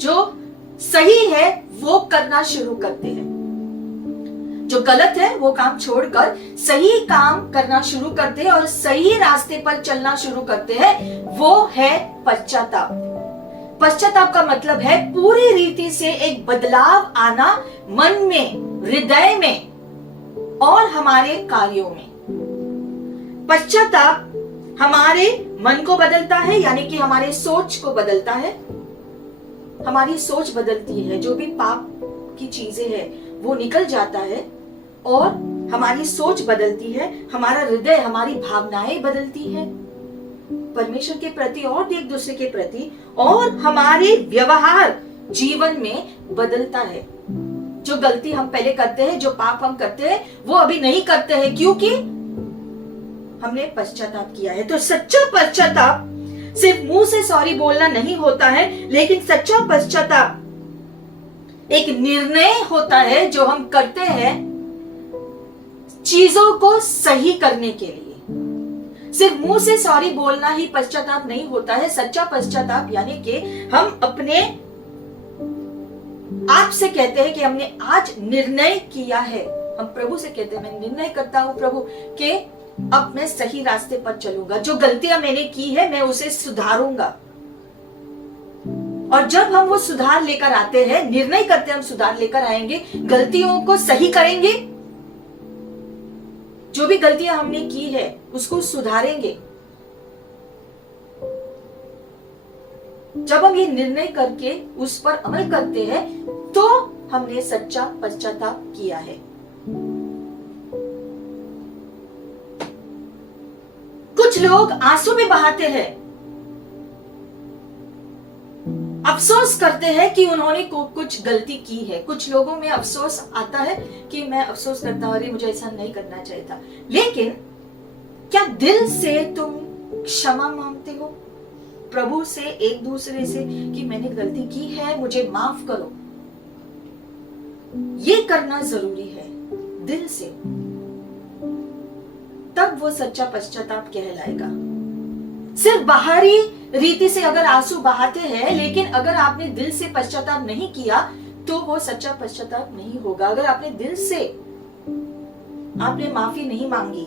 जो सही है वो करना शुरू करते हैं। जो गलत है वो काम छोड़कर सही काम करना शुरू करते हैं और सही रास्ते पर चलना शुरू करते हैं। वो है पश्चाताप। पश्चाताप का मतलब है पूरी रीति से एक बदलाव आना मन में, हृदय में और हमारे कार्यों में। पश्चाताप हमारे मन को बदलता है, यानी कि हमारे सोच को बदलता है। हमारी सोच बदलती है, जो भी पाप की चीजें हैं वो निकल जाता है और हमारी सोच बदलती है, हमारा हृदय, हमारी भावनाएं बदलती है परमेश्वर के प्रति और एक दूसरे के प्रति, और हमारे व्यवहार जीवन में बदलता है। जो गलती हम पहले करते हैं, जो पाप हम करते हैं, वो अभी नहीं करते हैं क्योंकि हमने पश्चाताप किया है। तो सच्चा पश्चाताप सिर्फ मुंह से सॉरी बोलना नहीं होता है, लेकिन सच्चा पश्चाताप एक निर्णय होता है जो हम करते हैं चीजों को सही करने के लिए। सिर्फ मुंह से सॉरी बोलना ही पश्चाताप नहीं होता है। सच्चा पश्चाताप यानी कि हम अपने आप से कहते हैं कि हमने आज निर्णय किया है। हम प्रभु से कहते हैं, मैं निर्णय करता हूं प्रभु कि अब मैं सही रास्ते पर चलूंगा, जो गलतियां मैंने की है मैं उसे सुधारूंगा। और जब हम वो सुधार लेकर आते हैं, निर्णय करते हैं हम सुधार लेकर आएंगे, गलतियों को सही करेंगे, जो भी गलतियां हमने की है उसको सुधारेंगे। जब हम ये निर्णय करके उस पर अमल करते हैं तो हमने सच्चा पश्चाताप किया है। कुछ लोग आंसू भी बहाते हैं, अफसोस करते हैं कि उन्होंने कुछ गलती की है। कुछ लोगों में अफसोस आता है कि मैं अफसोस करता हूं, अरे मुझे ऐसा नहीं करना चाहिए था। लेकिन क्या दिल से तुम क्षमा मांगते हो प्रभु से, एक दूसरे से, कि मैंने गलती की है, मुझे माफ करो? ये करना जरूरी है दिल से, तब वो सच्चा पश्चाताप कहलाएगा। सिर्फ बाहरी रीति से अगर आंसू बहाते हैं, लेकिन अगर आपने दिल से पश्चाताप नहीं किया तो वो सच्चा पश्चाताप नहीं होगा। अगर आपने दिल से आपने माफी नहीं मांगी,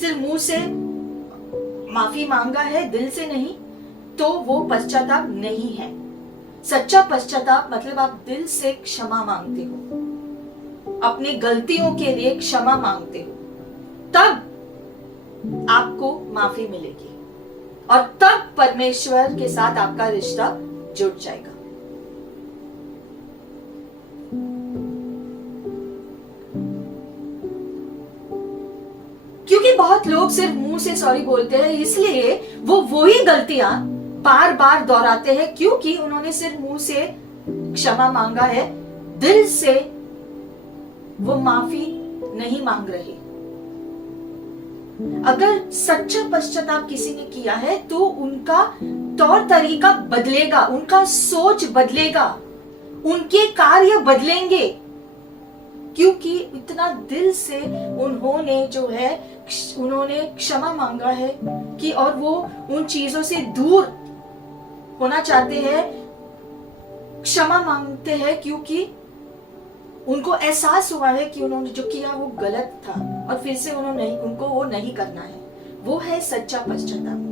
सिर्फ मुंह से माफी मांगा है, दिल से नहीं, तो वो पश्चाताप नहीं है। सच्चा पश्चाताप मतलब आप दिल से क्षमा मांगते हो, अपनी गलतियों के लिए क्षमा मांगते हो, तब आपको माफी मिलेगी और तब परमेश्वर के साथ आपका रिश्ता जुड़ जाएगा। क्योंकि बहुत लोग सिर्फ मुंह से सॉरी बोलते हैं, इसलिए वो वही गलतियां बार बार दोहराते हैं, क्योंकि उन्होंने सिर्फ मुंह से क्षमा मांगा है, दिल से वो माफी नहीं मांग रहे। अगर सच्चा पश्चाताप किसी ने किया है तो उनका तौर तरीका बदलेगा, उनका सोच बदलेगा, उनके कार्य बदलेंगे, क्योंकि इतना दिल से उन्होंने जो है उन्होंने क्षमा मांगा है कि और वो उन चीजों से दूर होना चाहते हैं, क्षमा मांगते हैं क्योंकि उनको एहसास हुआ है कि उन्होंने जो किया वो गलत था और फिर से उनको वो नहीं करना है। वो है सच्चा पश्चाताप।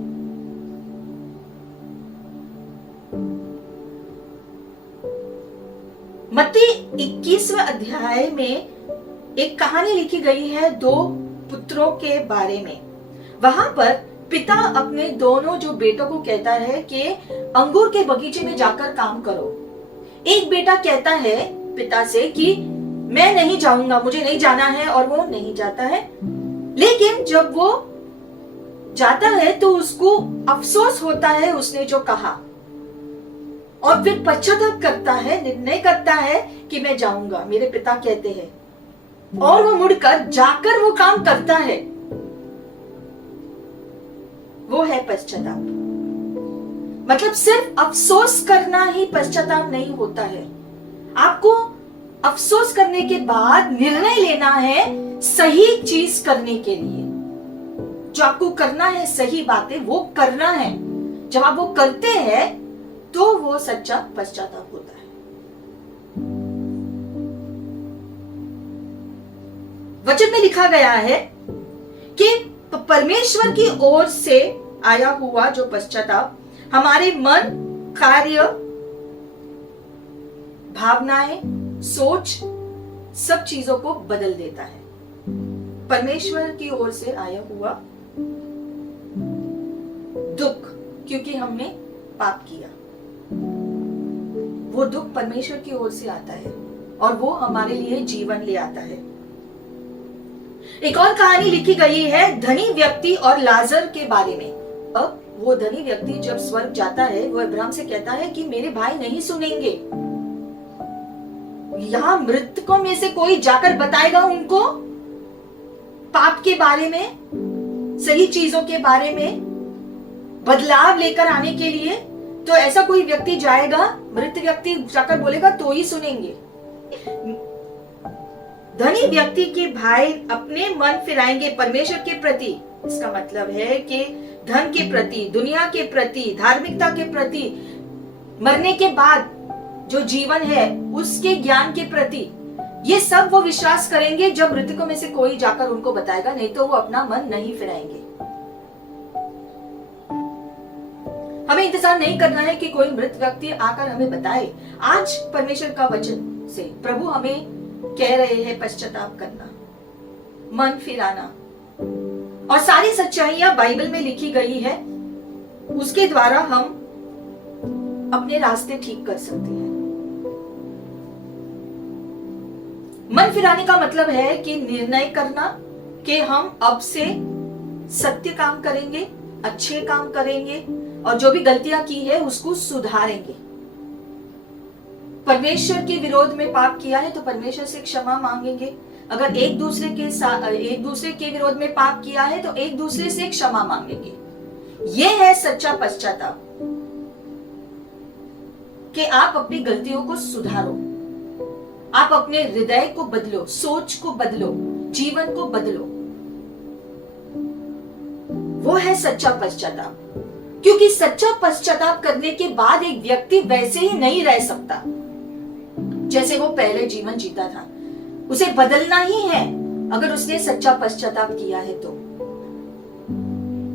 मत्ती 21वें अध्याय में एक कहानी लिखी गई है दो पुत्रों के बारे में। वहां पर पिता अपने दोनों जो बेटों को कहता है कि अंगूर के बगीचे में जाकर काम करो। एक बेटा कहता है पिता से कि मैं नहीं जाऊंगा, मुझे नहीं जाना है, और वो नहीं जाता है। लेकिन जब वो जाता है तो उसको अफसोस होता है उसने जो कहा, और फिर पश्चाताप करता है, निर्णय करता है कि मैं जाऊंगा, मेरे पिता कहते हैं, और वो मुड़कर जाकर वो काम करता है। वो है पश्चाताप। मतलब सिर्फ अफसोस करना ही पश्चाताप नहीं होता है। आपको अफसोस करने के बाद निर्णय लेना है सही चीज करने के लिए। जो आपको करना है, सही बातें वो करना है। जब आप वो करते हैं तो वो सच्चा पश्चाताप होता है। वचन में लिखा गया है कि परमेश्वर की ओर से आया हुआ जो पश्चाताप हमारे मन, कार्य, भावनाएं, सोच, सब चीजों को बदल देता है। परमेश्वर की ओर से आया हुआ दुख, क्योंकि हमने पाप किया, वो दुख परमेश्वर की ओर से आता है और वो हमारे लिए जीवन ले आता है। एक और कहानी लिखी गई है धनी व्यक्ति और लाजर के बारे में। अब वो धनी व्यक्ति जब स्वर्ग जाता है, वो अब्राहम से कहता है कि मेरे भाई नहीं सुनेंगे, यहाँ मृतकों में से कोई जाकर बताएगा उनको पाप के बारे में, सही चीजों के बारे में, बदलाव लेकर आने के लिए। तो ऐसा कोई व्यक्ति जाएगा, मृत व्यक्ति जाकर बोलेगा तो ही सुनेंगे। धनी व्यक्ति के भाई अपने मन फिराएंगे परमेश्वर के प्रति। इसका मतलब है कि धन के प्रति, दुनिया के प्रति, धार्मिकता के प्रति, मरने के बाद जो जीवन है उसके ज्ञान के प्रति, ये सब वो विश्वास करेंगे जब मृतकों में से कोई जाकर उनको बताएगा, नहीं तो वो अपना मन नहीं फिराएंगे। हमें इंतजार नहीं करना है कि कोई मृत व्यक्ति आकर हमें बताए। आज परमेश्वर का वचन से प्रभु हमें कह रहे हैं पश्चाताप करना, मन फिराना, और सारी सच्चाइयां बाइबल में लिखी गई है। उसके द्वारा हम अपने रास्ते ठीक कर सकते हैं। मन फिराने का मतलब है कि निर्णय करना कि हम अब से सत्य काम करेंगे, अच्छे काम करेंगे, और जो भी गलतियां की है उसको सुधारेंगे। परमेश्वर के विरोध में पाप किया है तो परमेश्वर से क्षमा मांगेंगे। अगर एक दूसरे के विरोध में पाप किया है तो एक दूसरे से क्षमा मांगेंगे। यह है सच्चा पश्चाताप, कि आप अपनी गलतियों को सुधारो, आप अपने हृदय को बदलो, सोच को बदलो, जीवन को बदलो। वो है सच्चा पश्चाताप। क्योंकि सच्चा पश्चाताप करने के बाद एक व्यक्ति वैसे ही नहीं रह सकता जैसे वो पहले जीवन जीता था। उसे बदलना ही है अगर उसने सच्चा पश्चाताप किया है तो।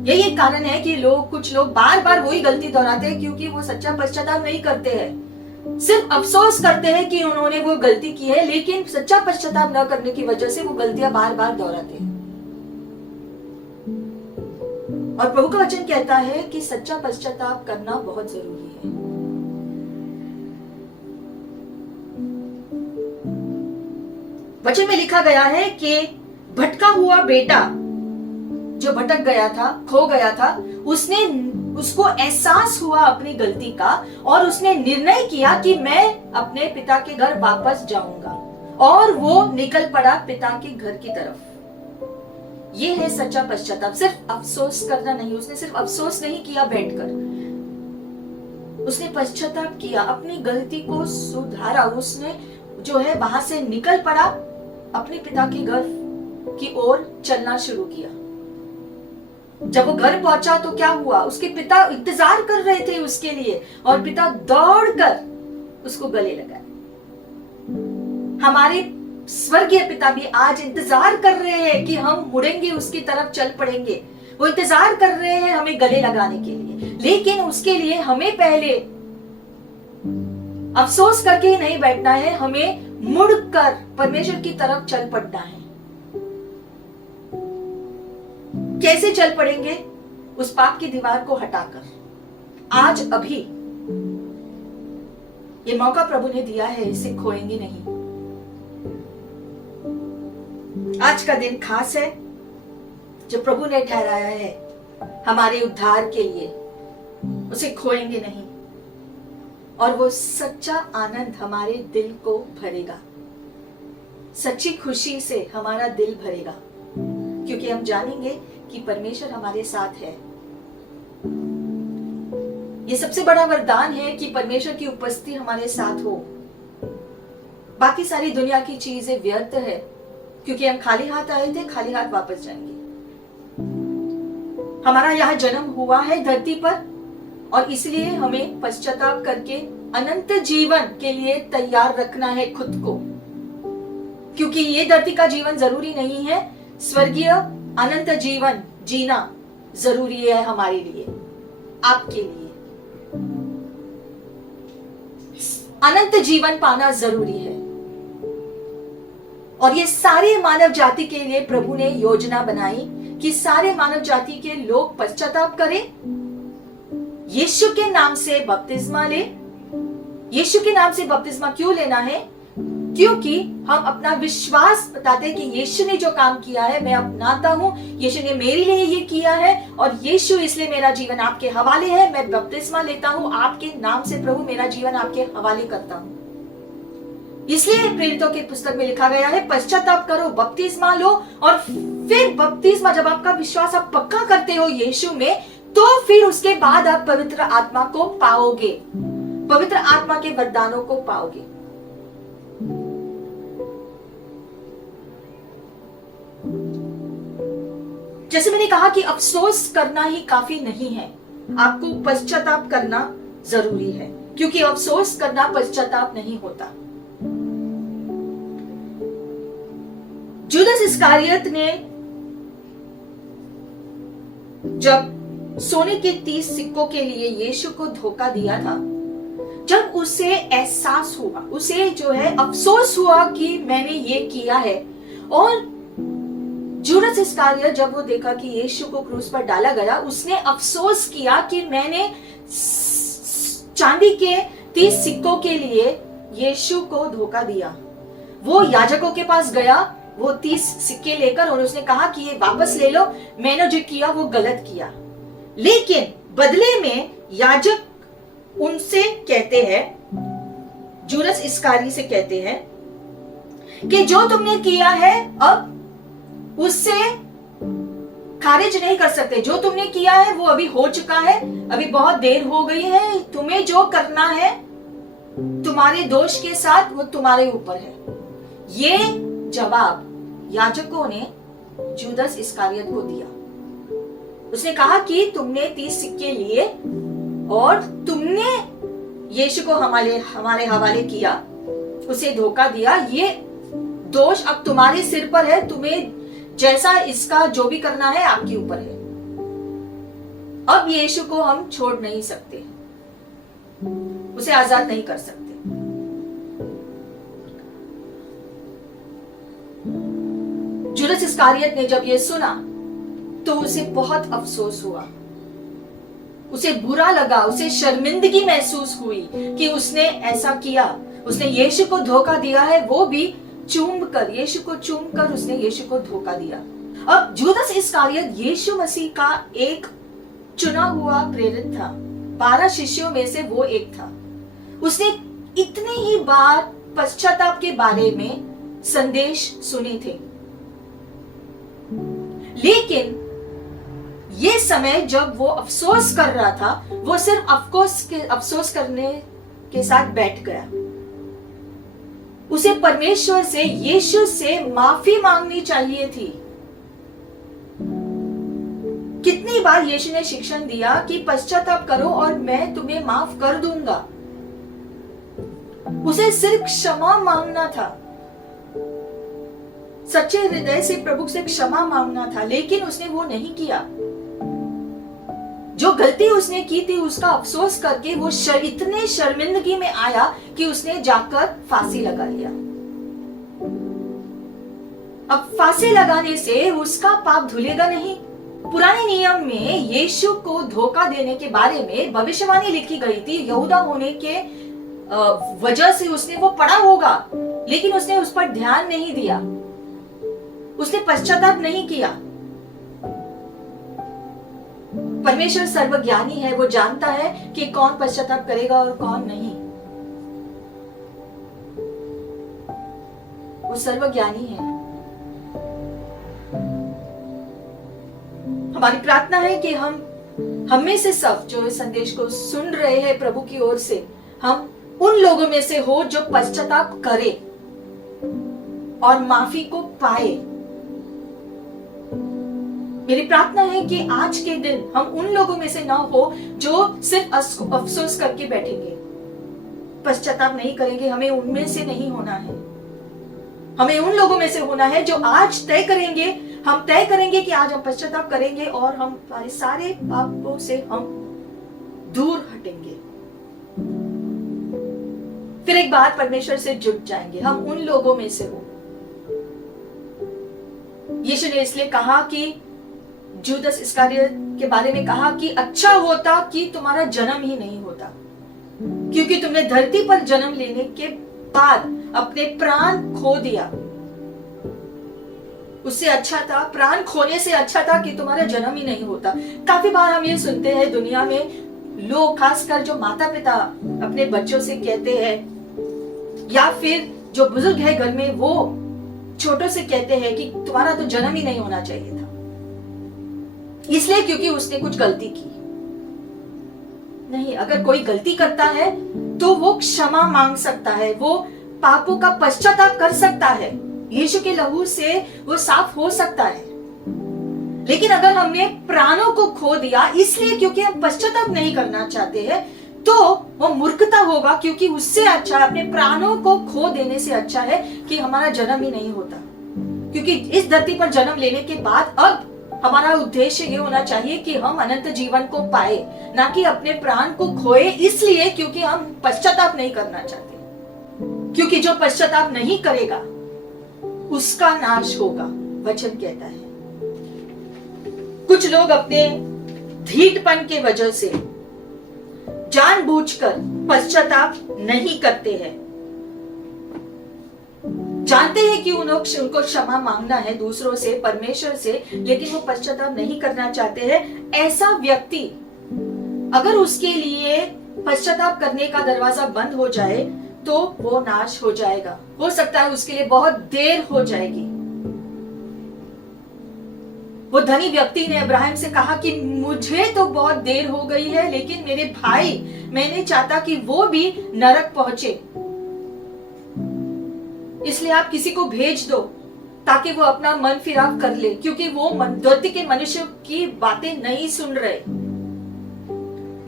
यही एक कारण है कि कुछ लोग बार बार वही गलती दोहराते हैं, क्योंकि वो सच्चा पश्चाताप नहीं करते हैं, सिर्फ अफसोस करते हैं कि उन्होंने वो गलती की है, लेकिन सच्चा पश्चाताप न करने की वजह से वो गलतियां बार बार दोहराते हैं। और प्रभु का वचन कहता है कि सच्चा पश्चाताप करना बहुत जरूरी है। वचन में लिखा गया है कि भटका हुआ बेटा जो भटक गया था, खो गया था, उसको एहसास हुआ अपनी गलती का और उसने निर्णय किया कि मैं अपने पिता के घर वापस जाऊंगा, और वो निकल पड़ा पिता के घर की तरफ। ये है सच्चा पश्चाताप। सिर्फ अफसोस करना नहीं, उसने सिर्फ अफसोस नहीं किया बैठकर, उसने पश्चाताप किया, अपनी गलती को सुधारा। उसने जो है वहां से निकल पड़ा, अपने पिता के घर की ओर चलना शुरू किया। जब वो घर पहुंचा तो क्या हुआ, उसके पिता इंतजार कर रहे थे उसके लिए, और पिता दौड़कर उसको गले लगाए। हमारे स्वर्गीय पिता भी आज इंतजार कर रहे हैं कि हम मुड़ेंगे, उसकी तरफ चल पड़ेंगे। वो इंतजार कर रहे हैं हमें गले लगाने के लिए, लेकिन उसके लिए हमें पहले अफसोस करके ही नहीं बैठना है, हमें मुड़कर परमेश्वर की तरफ चल पड़ना है। कैसे चल पड़ेंगे? उस पाप की दीवार को हटाकर। आज अभी ये मौका प्रभु ने दिया है, इसे खोएंगे नहीं। आज का दिन खास है जो प्रभु ने ठहराया है हमारे उद्धार के लिए, उसे खोएंगे नहीं, और वो सच्चा आनंद हमारे दिल को भरेगा, सच्ची खुशी से हमारा दिल भरेगा, क्योंकि हम जानेंगे कि परमेश्वर हमारे साथ है। ये सबसे बड़ा वरदान है कि परमेश्वर की उपस्थिति हमारे साथ हो। बाकी सारी दुनिया की चीजें व्यर्थ है, क्योंकि हम खाली हाथ आए थे, खाली हाथ वापस जाएंगे। हमारा यहाँ जन्म हुआ है धरती पर, और इसलिए हमें पश्चाताप करके अनंत जीवन के लिए तैयार रखना है खुद को, क्योंकि ये धरती का जीवन जरूरी नहीं है, स्वर्गीय अनंत जीवन जीना जरूरी है हमारे लिए, आपके लिए। अनंत जीवन पाना जरूरी है, और ये सारे मानव जाति के लिए प्रभु ने योजना बनाई कि सारे मानव जाति के लोग पश्चाताप करें, यीशु के नाम से बपतिस्मा ले। यीशु के नाम से बपतिस्मा क्यों लेना है? क्योंकि हम अपना विश्वास बताते हैं कि यीशु ने जो काम किया है मैं अपनाता हूं, यीशु ने मेरे लिए ये किया है, और यीशु इसलिए मेरा जीवन आपके हवाले है। मैं बपतिस्मा लेता हूं आपके नाम से, प्रभु मेरा जीवन आपके हवाले करता हूं। इसलिए प्रेरितों की पुस्तक में लिखा गया है, पश्चाताप करो, बपतिस्मा लो, और फिर बपतिस्मा जब आपका विश्वास आप पक्का करते हो यीशु में, तो फिर उसके बाद आप पवित्र आत्मा को पाओगे, पवित्र आत्मा के वरदानों को पाओगे। जैसे मैंने कहा कि अफसोस करना ही काफी नहीं है, आपको पश्चाताप करना जरूरी है, क्योंकि अफसोस करना पश्चाताप नहीं होता। जूदस इस्कारियत ने जब सोने के 30 सिक्कों के लिए यीशु को धोखा दिया था, जब उसे एहसास हुआ, उसे जो है अफसोस हुआ कि मैंने ये किया है, और जूदस इस्कारियत जब वो देखा कि यीशु को क्रूस पर डाला गया, उसने अफसोस किया कि मैंने चांदी के 30 सिक्कों के लिए यीशु को धोखा दिया। वो याजकों के पास गया, वो 30 सिक्के लेकर, और उसने कहा कि ये वापस ले लो, मैंने जो किया वो गलत किया। लेकिन बदले में याजक उनसे कहते हैं, जूदस इस्कारी से कहते हैं कि जो तुमने किया है अब उससे खारिज नहीं कर सकते, जो तुमने किया है वो अभी हो चुका है, अभी बहुत देर हो गई है, तुम्हें जो करना है तुम्हारे दोष के साथ वो तुम्हारे ऊपर है। ये जवाब याजकों ने जूदस इस्कारियत को दिया। उसने कहा कि तुमने 30 सिक्के लिए और तुमने यीशु को हमारे हवाले किया, उसे धोखा दिया, ये दोष अब तुम्हारे सिर पर है, तुम्हें जैसा इसका जो भी करना है आपके ऊपर है। अब यीशु को हम छोड़ नहीं सकते, उसे आजाद नहीं कर सकते। जूदस इस्कारियत ने जब ये सुना तो उसे बहुत अफसोस हुआ, उसे बुरा लगा, उसे शर्मिंदगी महसूस हुई कि उसने ऐसा किया, उसने यीशु को धोखा दिया है, वो भी यीशु को चूम कर उसने यीशु को धोखा दिया। अब जूदस इस्कारियत यीशु मसीह का एक चुना हुआ प्रेरित था, 12 शिष्यों में से वो एक था। उसने इतने ही बार पश्चाताप के बारे में संदेश सुने थे, लेकिन ये समय जब वो अफसोस कर रहा था, वो सिर्फ अफसोस करने के साथ बैठ गया। उसे परमेश्वर से, यीशु से माफी मांगनी चाहिए थी। कितनी बार यीशु ने शिक्षण दिया कि पश्चाताप करो और मैं तुम्हें माफ कर दूंगा। उसे सिर्फ क्षमा मांगना था, सच्चे हृदय से प्रभु से क्षमा मांगना था, लेकिन उसने वो नहीं किया। जो गलती उसने की थी उसका अफसोस करके वो इतने शर्मिंदगी में आया कि उसने जाकर फांसी लगा लिया। अब फांसी लगाने से उसका पाप धुलेगा नहीं। पुराने नियम में यीशु को धोखा देने के बारे में भविष्यवाणी लिखी गई थी। यहूदा होने के वजह से उसने वो पढ़ा होगा, लेकिन उसने उस पर ध्यान नहीं दिया, उसने पश्चाताप नहीं किया। परमेश्वर सर्वज्ञानी है, वो जानता है कि कौन पश्चाताप करेगा और कौन नहीं। वो सर्वज्ञानी है। हमारी प्रार्थना है कि हम में से सब जो इस संदेश को सुन रहे हैं प्रभु की ओर से, हम उन लोगों में से हो जो पश्चाताप करे और माफी को पाए। मेरी प्रार्थना है कि आज के दिन हम उन लोगों में से ना हो जो सिर्फ अफसोस करके बैठेंगे, पश्चाताप नहीं करेंगे। हमें उनमें से नहीं होना है। हमें उन लोगों में से होना है जो आज तय करेंगे, हम तय करेंगे कि आज हम पश्चाताप करेंगे और हम हमारे सारे पापों से हम दूर हटेंगे। फिर एक बार परमेश्वर से जुड़ जाएंगे। हम उन लोगों में से हो। यीशु ने इसलिए कहा कि जूदस इस्करियोत के बारे में कहा कि अच्छा होता कि तुम्हारा जन्म ही नहीं होता, क्योंकि तुमने धरती पर जन्म लेने के बाद अपने प्राण खो दिया। उससे अच्छा था, प्राण खोने से अच्छा था कि तुम्हारा जन्म ही नहीं होता। काफी बार हम ये सुनते हैं दुनिया में लोग, खासकर जो माता पिता अपने बच्चों से कहते हैं, या फिर जो बुजुर्ग है घर में, वो छोटों से कहते हैं कि तुम्हारा तो जन्म ही नहीं होना चाहिए था, इसलिए क्योंकि उसने कुछ गलती की। नहीं, अगर कोई गलती करता है तो वो क्षमा मांग सकता है, वो पापों का पश्चाताप कर सकता है, यीशु के लहू से वो साफ हो सकता है। लेकिन अगर हमने प्राणों को खो दिया इसलिए क्योंकि हम पश्चाताप नहीं करना चाहते हैं, तो वो मूर्खता होगा, क्योंकि उससे अच्छा, अपने प्राणों को खो देने से अच्छा है कि हमारा जन्म ही नहीं होता। क्योंकि इस धरती पर जन्म लेने के बाद अब हमारा उद्देश्य ये होना चाहिए कि हम अनंत जीवन को पाए, ना कि अपने प्राण को खोए इसलिए क्योंकि हम पश्चाताप नहीं करना चाहते। क्योंकि जो पश्चाताप नहीं करेगा उसका नाश होगा, वचन कहता है। कुछ लोग अपने ढीठपन के वजह से जानबूझकर पश्चाताप नहीं करते हैं। जानते हैं कि उनको क्षमा मांगना है दूसरों से, परमेश्वर से, लेकिन वो पश्चाताप नहीं करना चाहते हैं। ऐसा व्यक्ति अगर उसके लिए पश्चाताप करने का दरवाजा बंद हो जाए तो वो नाश हो जाएगा। हो सकता है उसके लिए बहुत देर हो जाएगी। वो धनी व्यक्ति ने अब्राहम से कहा कि मुझे तो बहुत देर हो गई है, लेकिन मेरे भाई, मैं नहीं चाहता कि वो भी नरक पहुंचे, इसलिए आप किसी को भेज दो ताकि वो अपना मन फिराव कर ले, क्योंकि वो धरती के मनुष्य की बातें नहीं सुन रहे।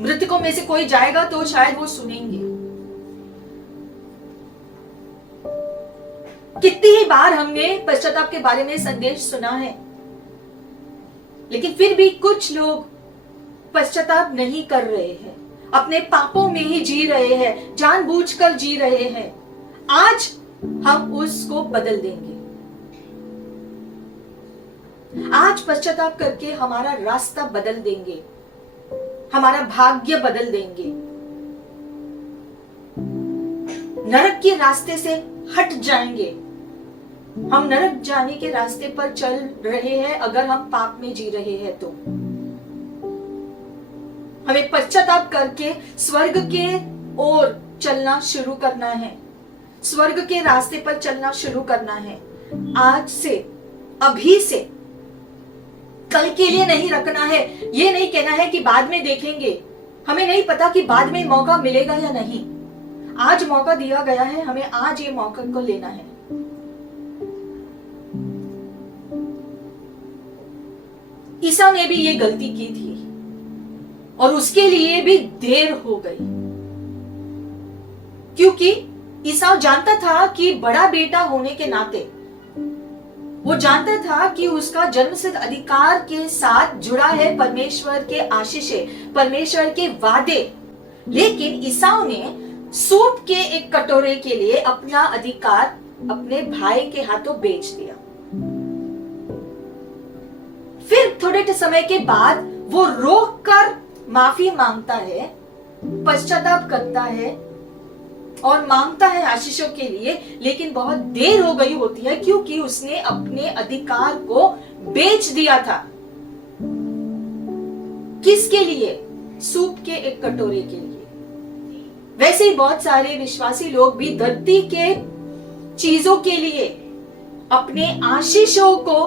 मृतकों में से कोई जाएगा तो शायद वो सुनेंगे। कितनी ही बार हमने पश्चाताप के बारे में संदेश सुना है, लेकिन फिर भी कुछ लोग पश्चाताप नहीं कर रहे हैं, अपने पापों में ही जी रहे हैं, जानबूझकर जी रहे हैं। आज हम उसको बदल देंगे। आज पश्चाताप करके हमारा रास्ता बदल देंगे, हमारा भाग्य बदल देंगे। नरक के रास्ते से हट जाएंगे। हम नरक जाने के रास्ते पर चल रहे हैं अगर हम पाप में जी रहे हैं तो। हमें पश्चाताप करके स्वर्ग के ओर चलना शुरू करना है, स्वर्ग के रास्ते पर चलना शुरू करना है। आज से, अभी से, कल के लिए नहीं रखना है। ये नहीं कहना है कि बाद में देखेंगे, हमें नहीं पता कि बाद में मौका मिलेगा या नहीं। आज मौका दिया गया है, हमें आज ये मौका को लेना है। ईसा ने भी ये गलती की थी और उसके लिए भी देर हो गई, क्योंकि ईसा जानता था कि बड़ा बेटा होने के नाते वो जानता था कि उसका जन्मसिद्ध अधिकार के साथ जुड़ा है परमेश्वर के आशीषें, परमेश्वर के वादे। लेकिन ईसाऊ ने सूप के एक कटोरे के लिए अपना अधिकार अपने भाई के हाथों बेच दिया। फिर थोड़े समय के बाद वो रोक कर माफी मांगता है, पश्चाताप करता है और मांगता है आशीषों के लिए, लेकिन बहुत देर हो गई होती है क्योंकि उसने अपने अधिकार को बेच दिया था। किसके लिए? सूप के एक कटोरे के लिए। वैसे ही बहुत सारे विश्वासी लोग भी धरती के चीजों के लिए अपने आशीषों को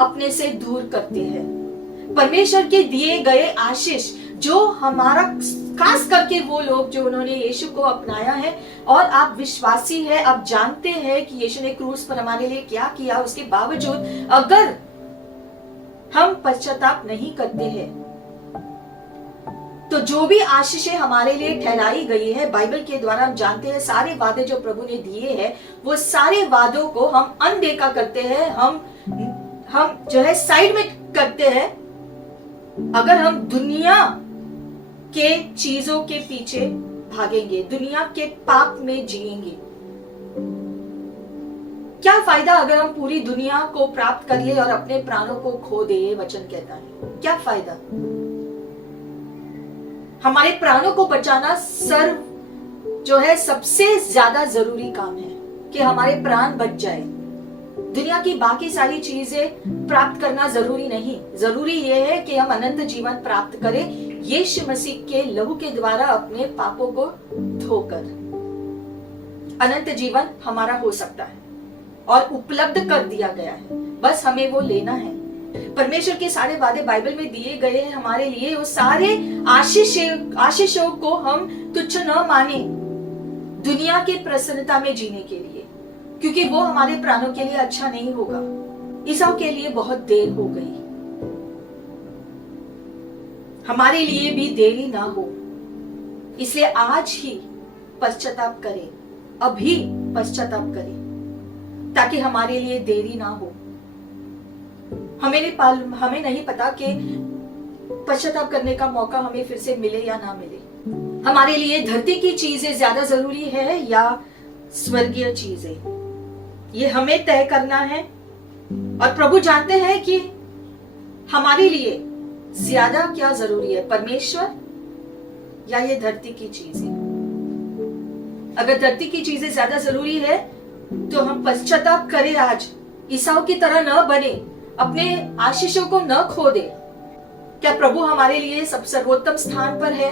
अपने से दूर करते हैं। परमेश्वर के दिए गए आशीष जो हमारा, खास करके वो लोग जो उन्होंने यीशु को अपनाया है और आप विश्वासी है, आप जानते हैं कि यीशु ने क्रूस पर हमारे लिए क्या किया, उसके बावजूद अगर हम पश्चाताप नहीं करते हैं तो जो भी आशीषें हमारे लिए ठहराई गई है बाइबल के द्वारा, हम जानते हैं सारे वादे जो प्रभु ने दिए हैं वो सारे वादों को हम अनदेखा करते हैं, हम जो है साइड में करते हैं। अगर हम दुनिया के चीजों के पीछे भागेंगे, दुनिया के पाप में जिएंगे, क्या फायदा अगर हम पूरी दुनिया को प्राप्त कर ले और अपने प्राणों को खो दे? ये वचन कहता है, क्या फायदा? हमारे प्राणों को बचाना जो है सबसे ज्यादा जरूरी काम है कि हमारे प्राण बच जाए। दुनिया की बाकी सारी चीजें प्राप्त करना जरूरी नहीं, जरूरी यह है कि हम अनंत जीवन प्राप्त करें यीशु मसीह के लहू के द्वारा अपने पापों को धोकर। अनंत जीवन हमारा हो सकता है और उपलब्ध कर दिया गया है, बस हमें वो लेना है। परमेश्वर के सारे वादे बाइबल में दिए गए हैं हमारे लिए। वो सारे आशीषों को हम तुच्छ न माने दुनिया के प्रसन्नता में जीने के लिए, क्योंकि वो हमारे प्राणों के लिए अच्छा नहीं होगा। ईसाऊ के लिए बहुत देर हो गई, हमारे लिए भी देरी ना हो, इसलिए आज ही पश्चाताप करें, अभी पश्चाताप करें ताकि हमारे लिए देरी ना हो। हमें नहीं पता कि पश्चाताप करने का मौका हमें फिर से मिले या ना मिले। हमारे लिए धरती की चीजें ज्यादा जरूरी है या स्वर्गीय चीजें, ये हमें तय करना है। और प्रभु जानते हैं कि हमारे लिए ज्यादा क्या जरूरी है, परमेश्वर या ये धरती की चीजें। अगर धरती की चीजें ज्यादा जरूरी है तो हम पश्चाताप करें आज, ईसाऊ की तरह न बने, अपने आशीषों को न खो दे। क्या प्रभु हमारे लिए सब सर्वोत्तम स्थान पर है?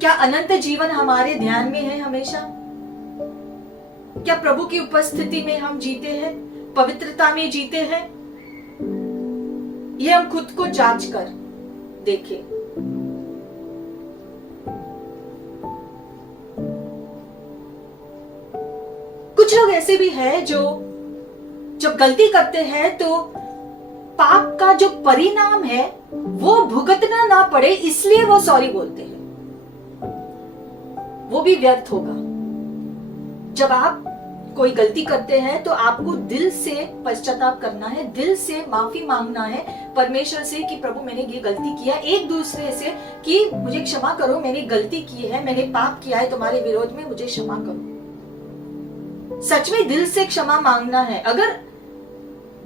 क्या अनंत जीवन हमारे ध्यान में है हमेशा? क्या प्रभु की उपस्थिति में हम जीते हैं, पवित्रता में जीते हैं? ये हम खुद को जांच कर देखें। कुछ लोग ऐसे भी हैं जो जब गलती करते हैं तो पाप का जो परिणाम है वो भुगतना ना पड़े इसलिए वो सॉरी बोलते हैं, वो भी व्यर्थ होगा। जब आप कोई गलती करते हैं तो आपको दिल से पश्चाताप करना है, दिल से माफी मांगना है परमेश्वर से कि प्रभु मैंने ये गलती किया, एक दूसरे से कि मुझे क्षमा करो, मैंने गलती की है, मैंने पाप किया है तुम्हारे विरोध में, मुझे क्षमा करो। सच में दिल से क्षमा मांगना है। अगर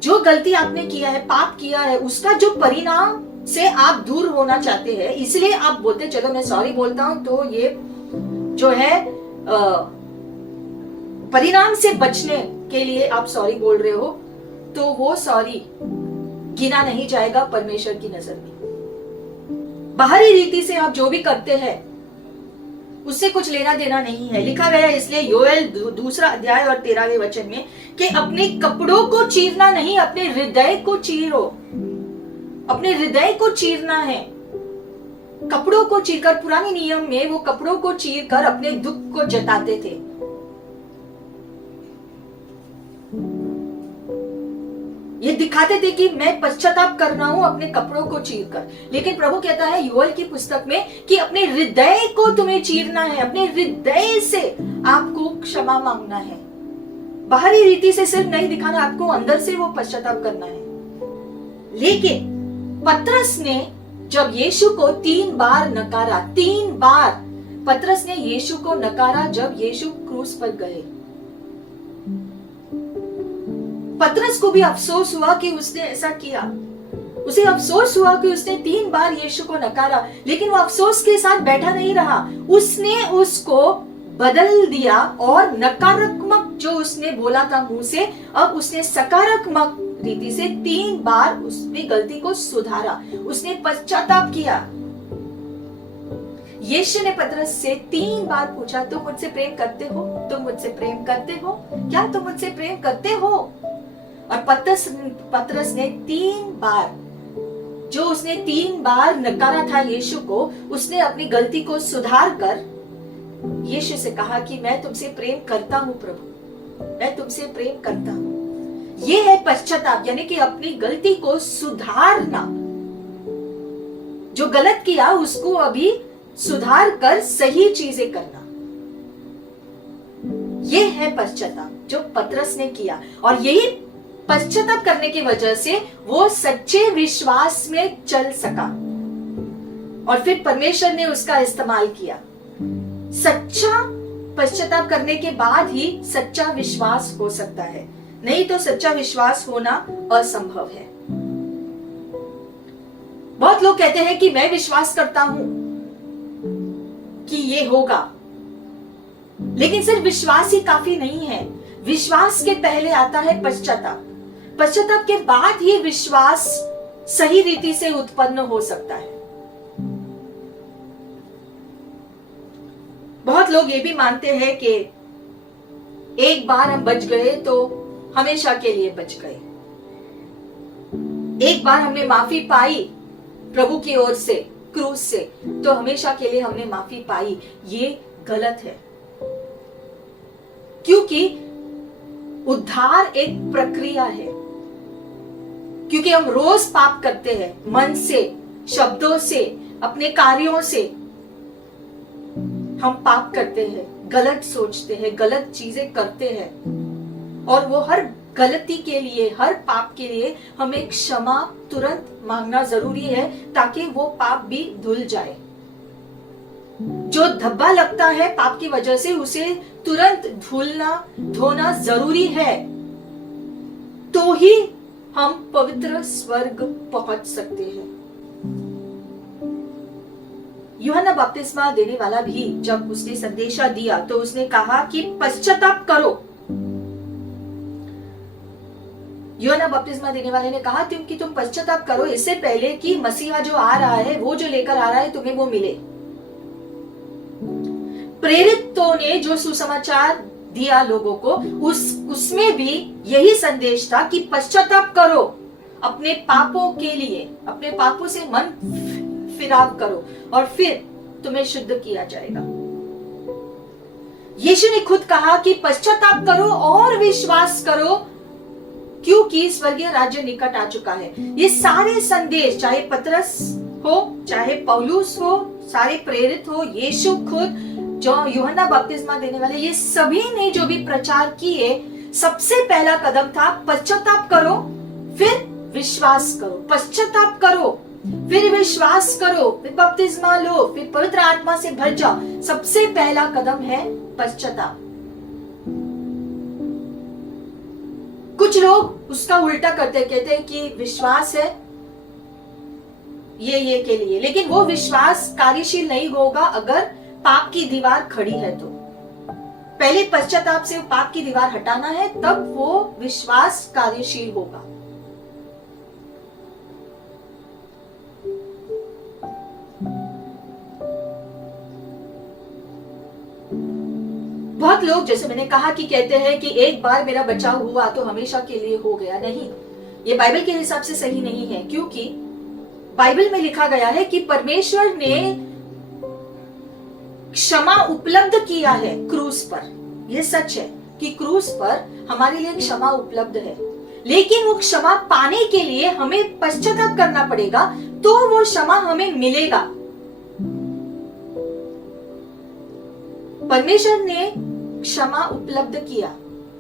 जो गलती आपने किया है, पाप किया है, उसका जो परिणाम से आप दूर होना चाहते हैं, इसलिए आप बोलते चलो मैं सॉरी बोलता हूं, तो ये जो है परिणाम से बचने के लिए आप सॉरी बोल रहे हो, तो वो सॉरी गिना नहीं जाएगा परमेश्वर की नजर में। बाहरी रीति से आप जो भी करते हैं उससे कुछ लेना देना नहीं है। लिखा गया है इसलिए योएल 2 और 13वें वचन में कि अपने कपड़ों को चीरना नहीं, अपने हृदय को चीरो। अपने हृदय को चीरना है। कपड़ों को चीरकर, पुराने नियम में वो कपड़ों को चीरकर अपने दुख को जताते थे। ये दिखाते थे कि मैं पश्चाताप कर रहा हूं अपने कपड़ों को चीरकर। लेकिन प्रभु कहता है योएल की पुस्तक में कि अपने हृदय को तुम्हें चीरना है, अपने हृदय से आपको क्षमा मांगना है। बाहरी रीति से सिर्फ नहीं दिखाना, आपको अंदर से वो पश्चाताप करना है। लेकिन पतरस ने जब यीशु को 3 बार नकारा, 3 बार पतरस ने यीशु को नकारा जब यीशु क्रूस पर गए। पतरस को भी अफसोस हुआ कि उसने ऐसा किया। उसे अफसोस हुआ कि उसने 3 बार यीशु को नकारा, लेकिन वो अफसोस के साथ बैठा नहीं रहा। उसने उसको बदल दिया और नकारात्मक जो उसने बोला था मुंह से, अब उसने सकारात्मक रीति से 3 बार उसने गलती को सुधारा, उसने पश्चाताप किया। यीशु ने पतरस से 3 बार पूछा, तुम मुझसे प्रेम करते हो? तुम मुझसे प्रेम करते हो? क्या तुम मुझसे प्रेम करते हो? और पतरस ने 3 बार, जो उसने 3 बार नकारा था यीशु को, उसने अपनी गलती को सुधार कर यीशु से कहा कि मैं तुमसे प्रेम करता हूं प्रभु, मैं तुमसे प्रेम करता हूं। यह है पश्चाताप, यानी कि अपनी गलती को सुधारना। जो गलत किया उसको अभी सुधार कर सही चीजें करना, यह है पश्चाताप जो पतरस ने किया। और यही पश्चाताप करने की वजह से वो सच्चे विश्वास में चल सका और फिर परमेश्वर ने उसका इस्तेमाल किया। सच्चा पश्चाताप करने के बाद ही सच्चा विश्वास हो सकता है, नहीं तो सच्चा विश्वास होना असंभव है। बहुत लोग कहते हैं कि मैं विश्वास करता हूं कि ये होगा, लेकिन सिर्फ विश्वास ही काफी नहीं है। विश्वास के पहले आता है पश्चाताप। पश्चाताप के बाद ही विश्वास सही रीति से उत्पन्न हो सकता है। बहुत लोग ये भी मानते हैं कि एक बार हम बच गए तो हमेशा के लिए बच गए। एक बार हमने माफी पाई प्रभु की ओर से क्रूस से, तो हमेशा के लिए हमने माफी पाई। ये गलत है, क्योंकि उद्धार एक प्रक्रिया है। क्योंकि हम रोज पाप करते हैं, मन से, शब्दों से, अपने कार्यों से हम पाप करते हैं, गलत सोचते हैं, गलत चीजें करते हैं। और वो हर गलती के लिए, हर पाप के लिए हमें क्षमा तुरंत मांगना जरूरी है, ताकि वो पाप भी धुल जाए। जो धब्बा लगता है पाप की वजह से, उसे तुरंत धोना जरूरी है, तो ही हम पवित्र स्वर्ग पहुंच सकते हैं। यूहन्ना बपतिस्मा देने वाला भी जब उसने संदेशा दिया तो उसने कहा कि पश्चाताप करो। यूहन्ना बपतिस्मा देने वाले ने कहा कि तुम पश्चाताप करो, इससे पहले कि मसीहा जो आ रहा है, वो जो लेकर आ रहा है, तुम्हें वो मिले। प्रेरितों ने जो सुसमाचार दिया लोगों को, उसमें भी यही संदेश था कि पश्चाताप करो, अपने पापों के लिए, अपने पापों से मन फिराव करो और फिर तुम्हें शुद्ध किया जाएगा। यीशु ने खुद कहा कि पश्चाताप करो और विश्वास करो, क्योंकि स्वर्गीय राज्य निकट आ चुका है। ये सारे संदेश, चाहे पतरस हो, चाहे पौलुस हो, सारे प्रेरित हो, यीशु खुद, जो यूहन्ना बपतिस्मा देने वाले, ये सभी ने जो भी प्रचार किए, सबसे पहला कदम था पश्चाताप करो, फिर विश्वास करो। पश्चाताप करो, फिर विश्वास करो, फिर बपतिस्मा लो, फिर पवित्र आत्मा से भर जाओ। सबसे पहला कदम है पश्चाताप। कुछ लोग उसका उल्टा करते, कहते हैं कि विश्वास है ये के लिए, लेकिन वो विश्वास कार्यशील नहीं होगा अगर पाप की दीवार खड़ी है। तो पहले पश्चाताप से पाप की दीवार हटाना है, तब वो विश्वास कार्यशील होगा। बहुत लोग, जैसे मैंने कहा, कि कहते हैं कि एक बार मेरा बचाव हुआ तो हमेशा के लिए हो गया। नहीं, ये बाइबल के हिसाब से सही नहीं है, क्योंकि बाइबल में लिखा गया है कि परमेश्वर ने क्षमा उपलब्ध किया है क्रूस पर। यह सच है कि क्रूस पर हमारे लिए क्षमा उपलब्ध है, लेकिन वो क्षमा पाने के लिए हमें पश्चाताप करना पड़ेगा, तो वो क्षमा हमें मिलेगा। परमेश्वर ने क्षमा उपलब्ध किया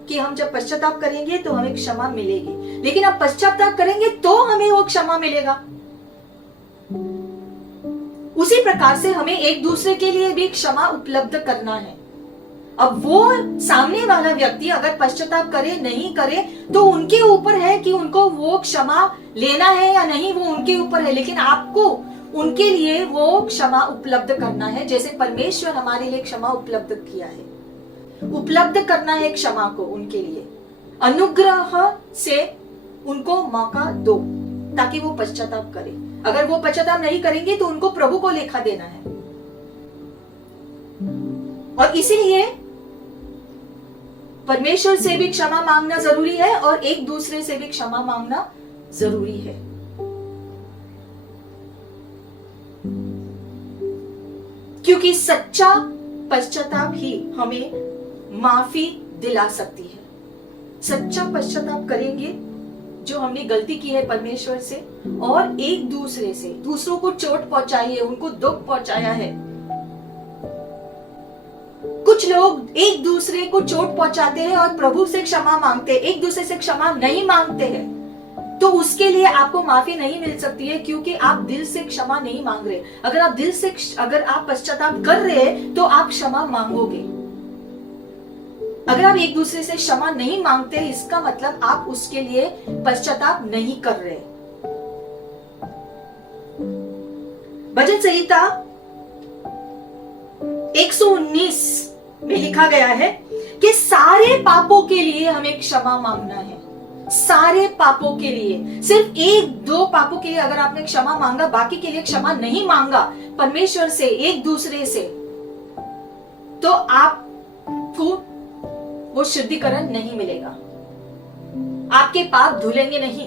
कि हम जब पश्चाताप करेंगे तो हमें क्षमा मिलेगी, लेकिन अब पश्चाताप करेंगे तो हमें वो क्षमा मिलेगा। उसी प्रकार से हमें एक दूसरे के लिए भी क्षमा उपलब्ध करना है। अब वो सामने वाला व्यक्ति अगर पश्चाताप करे नहीं करे तो उनके ऊपर है कि उनको वो क्षमा लेना है या नहीं, वो उनके ऊपर है, लेकिन आपको उनके लिए वो क्षमा उपलब्ध करना है, जैसे परमेश्वर हमारे लिए क्षमा उपलब्ध किया है। उपलब्ध करना है क्षमा को उनके लिए, अनुग्रह से उनको मौका दो ताकि वो पश्चाताप करे। अगर वो पश्चाताप नहीं करेंगे तो उनको प्रभु को लेखा देना है। और इसीलिए परमेश्वर से भी क्षमा मांगना जरूरी है और एक दूसरे से भी क्षमा मांगना जरूरी है। क्योंकि सच्चा पश्चाताप ही हमें माफी दिला सकती है। सच्चा पश्चाताप करेंगे जो हमने गलती की है परमेश्वर से और एक दूसरे से, दूसरों को चोट पहुंचाई है, उनको दुख पहुंचाया है। कुछ लोग एक दूसरे को चोट पहुंचाते हैं और प्रभु से क्षमा मांगते हैं, एक दूसरे से क्षमा नहीं मांगते हैं, तो उसके लिए आपको माफी नहीं मिल सकती है, क्योंकि आप दिल से क्षमा नहीं मांग रहे। अगर आप पश्चाताप कर रहे हैं तो आप क्षमा मांगोगे। अगर आप एक दूसरे से क्षमा नहीं मांगते, इसका मतलब आप उसके लिए पश्चाताप नहीं कर रहे। भजन संहिता 119 में लिखा गया है कि सारे पापों के लिए हमें क्षमा मांगना है। सारे पापों के लिए, सिर्फ एक दो पापों के लिए अगर आपने क्षमा मांगा, बाकी के लिए क्षमा नहीं मांगा परमेश्वर से, एक दूसरे से, तो आपको वो शुद्धिकरण नहीं मिलेगा, आपके पाप धुलेंगे नहीं।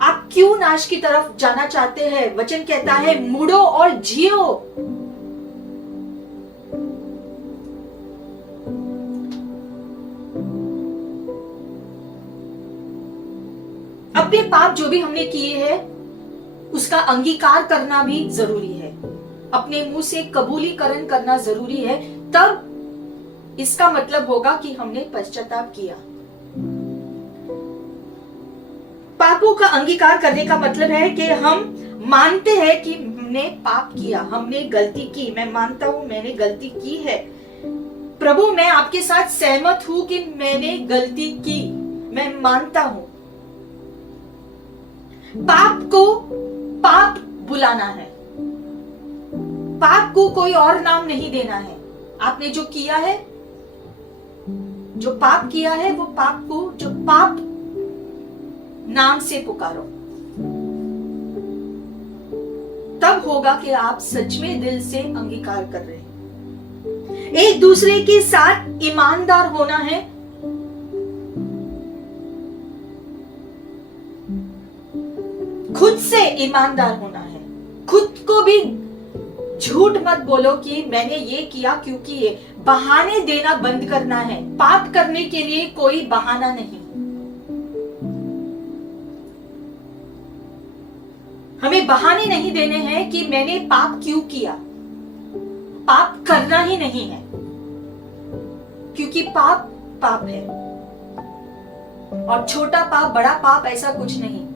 आप क्यों नाश की तरफ जाना चाहते हैं? वचन कहता है मुड़ो और जियो। अपने पाप जो भी हमने किए हैं उसका अंगीकार करना भी जरूरी है, अपने मुंह से कबूलीकरण करना जरूरी है, तब इसका मतलब होगा कि हमने पश्चाताप किया। पापों का अंगीकार करने का मतलब है कि हम मानते हैं कि हमने पाप किया, हमने गलती की। मैं मानता हूं मैंने गलती की है, प्रभु मैं आपके साथ सहमत हूं कि मैंने गलती की, मैं मानता हूं। पाप को पाप बुलाना है, पाप को कोई और नाम नहीं देना है। आपने जो किया है, जो पाप किया है, वो पाप को जो पाप नाम से पुकारो, तब होगा कि आप सच में दिल से अंगीकार कर रहे हैं। एक दूसरे के साथ ईमानदार होना है। खुद से ईमानदार होना है। खुद को भी झूठ मत बोलो कि मैंने ये किया क्योंकि ये, बहाने देना बंद करना है। पाप करने के लिए कोई बहाना नहीं। हमें बहाने नहीं देने हैं कि मैंने पाप क्यों किया। पाप करना ही नहीं है, क्योंकि पाप पाप है, और छोटा पाप बड़ा पाप ऐसा कुछ नहीं।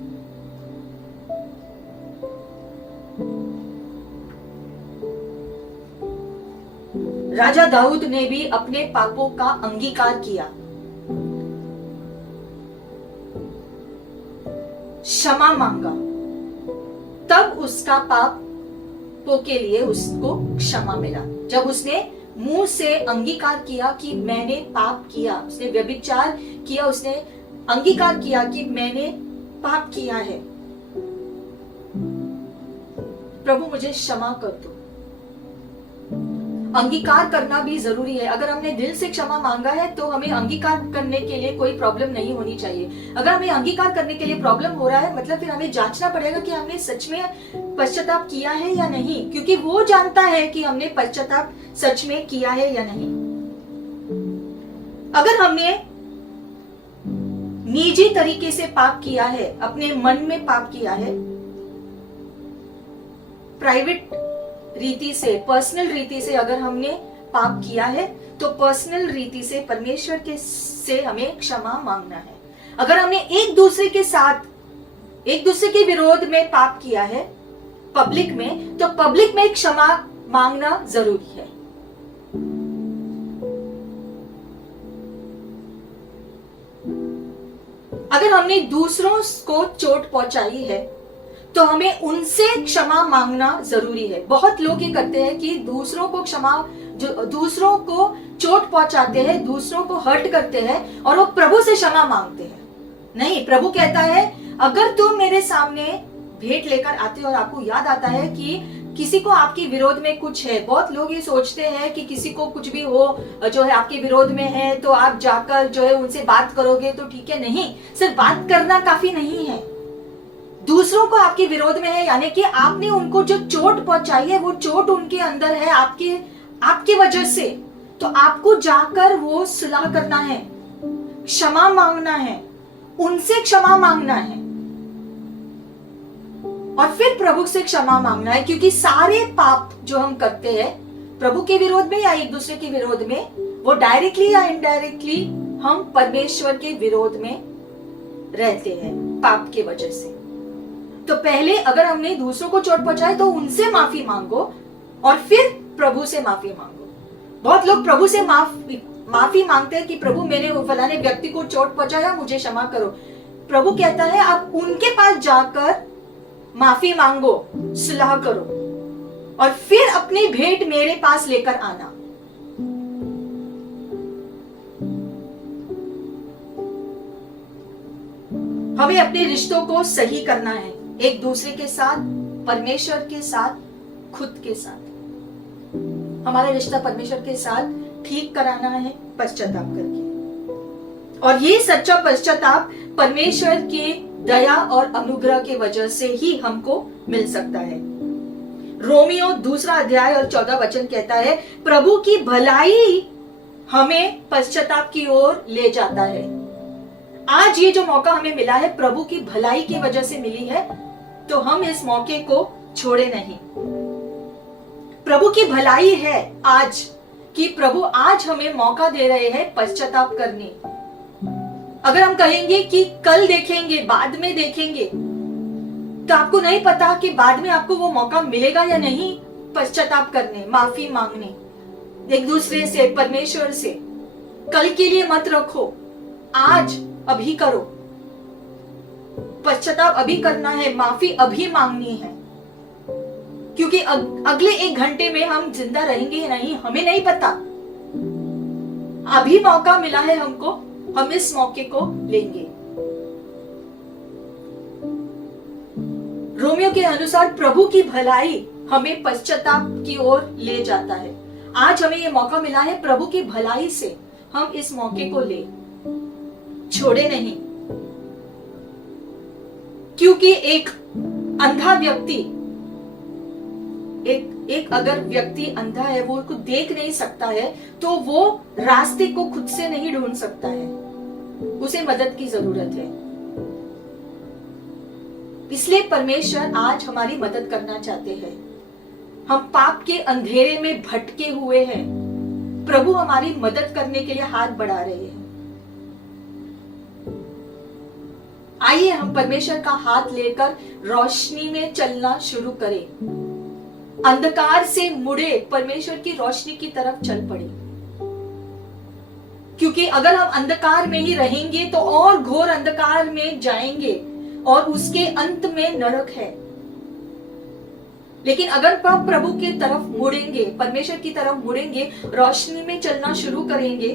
राजा दाऊद ने भी अपने पापों का अंगीकार किया, क्षमा मांगा, तब उसका पापों के लिए उसको क्षमा मिला। जब उसने मुंह से अंगीकार किया कि मैंने पाप किया, उसने व्यभिचार किया, उसने अंगीकार किया कि मैंने पाप किया है, प्रभु मुझे क्षमा कर दो। अंगीकार करना भी जरूरी है। अगर हमने दिल से क्षमा मांगा है तो हमें अंगीकार करने के लिए कोई प्रॉब्लम नहीं होनी चाहिए। अगर हमें अंगीकार करने के लिए प्रॉब्लम हो रहा है, मतलब फिर हमें जांचना पड़ेगा कि हमने सच में पश्चाताप किया है या नहीं, क्योंकि वो जानता है कि हमने पश्चाताप सच में किया है या नहीं। अगर हमने निजी तरीके से पाप किया है, अपने मन में पाप किया है, प्राइवेट रीति से, पर्सनल रीति से अगर हमने पाप किया है तो पर्सनल रीति से परमेश्वर के से हमें क्षमा मांगना है। अगर हमने एक दूसरे के साथ, एक दूसरे के विरोध में पाप किया है पब्लिक में, तो पब्लिक में क्षमा मांगना जरूरी है। अगर हमने दूसरों को चोट पहुंचाई है तो हमें उनसे क्षमा मांगना जरूरी है। बहुत लोग ये करते हैं कि दूसरों को दूसरों को चोट पहुंचाते हैं, दूसरों को हर्ट करते हैं और वो प्रभु से क्षमा मांगते हैं। नहीं, प्रभु कहता है अगर तुम मेरे सामने भेंट लेकर आते हो और आपको याद आता है कि किसी को आपके विरोध में कुछ है, बहुत लोग ये सोचते हैं कि किसी को कुछ भी हो जो है आपके विरोध में है तो आप जाकर जो है उनसे बात करोगे तो ठीक है। नहीं, सिर्फ बात करना काफी नहीं है। दूसरों को आपके विरोध में है, यानी कि आपने उनको जो चोट पहुंचाई है वो चोट उनके अंदर है आपकी वजह से, तो आपको जाकर वो सुलह करना है, क्षमा मांगना है, उनसे क्षमा मांगना है और फिर प्रभु से क्षमा मांगना है। क्योंकि सारे पाप जो हम करते हैं प्रभु के विरोध में या एक दूसरे के विरोध में, वो डायरेक्टली या इनडायरेक्टली हम परमेश्वर के विरोध में रहते हैं पाप के वजह से। तो पहले अगर हमने दूसरों को चोट पहुंचाई तो उनसे माफी मांगो और फिर प्रभु से माफी मांगो। बहुत लोग प्रभु से माफी मांगते हैं कि प्रभु मैंने फलाने व्यक्ति को चोट पहुंचाया, मुझे क्षमा करो। प्रभु कहता है आप उनके पास जाकर माफी मांगो, सुलह करो और फिर अपनी भेंट मेरे पास लेकर आना। हमें अपने रिश्तों को सही करना है, एक दूसरे के साथ, परमेश्वर के साथ, खुद के साथ। हमारा रिश्ता परमेश्वर के साथ ठीक कराना है पश्चाताप करके। और ये सच्चा पश्चाताप परमेश्वर के दया और अनुग्रह के वजह से ही हमको मिल सकता है। रोमियो 2 अध्याय और 14 वचन कहता है प्रभु की भलाई हमें पश्चाताप की ओर ले जाता है। आज ये जो मौका हमें मिला है प्रभु की भलाई की वजह से मिली है, तो हम इस मौके को छोड़े नहीं। प्रभु की भलाई है आज कि प्रभु आज हमें मौका दे रहे हैं पश्चाताप करने। अगर हम कहेंगे कि कल देखेंगे, बाद में देखेंगे, तो आपको नहीं पता कि बाद में आपको वो मौका मिलेगा या नहीं पश्चाताप करने, माफी मांगने एक दूसरे से, परमेश्वर से। कल के लिए मत रखो, आज अभी करो। पश्चाताप अभी करना है, माफी अभी मांगनी है, क्योंकि अगले 1 घंटे में हम जिंदा रहेंगे या नहीं हमें नहीं पता। अभी मौका मिला है हमको, हम इस मौके को लेंगे। रोमियो के अनुसार प्रभु की भलाई हमें पश्चाताप की ओर ले जाता है। आज हमें यह मौका मिला है प्रभु की भलाई से हम इस मौके को ले, छोड़े नहीं। क्योंकि एक अंधा व्यक्ति, एक अगर व्यक्ति अंधा है, वो कुछ देख नहीं सकता है, तो वो रास्ते को खुद से नहीं ढूंढ सकता है, उसे मदद की जरूरत है। इसलिए परमेश्वर आज हमारी मदद करना चाहते हैं। हम पाप के अंधेरे में भटके हुए हैं, प्रभु हमारी मदद करने के लिए हाथ बढ़ा रहे हैं। आइए हम परमेश्वर का हाथ लेकर रोशनी में चलना शुरू करें, अंधकार से मुड़े परमेश्वर की रोशनी की तरफ चल पड़े। क्योंकि अगर हम अंधकार में ही रहेंगे तो और घोर अंधकार में जाएंगे और उसके अंत में नरक है। लेकिन अगर हम प्रभु की तरफ मुड़ेंगे, परमेश्वर की तरफ मुड़ेंगे, रोशनी में चलना शुरू करेंगे,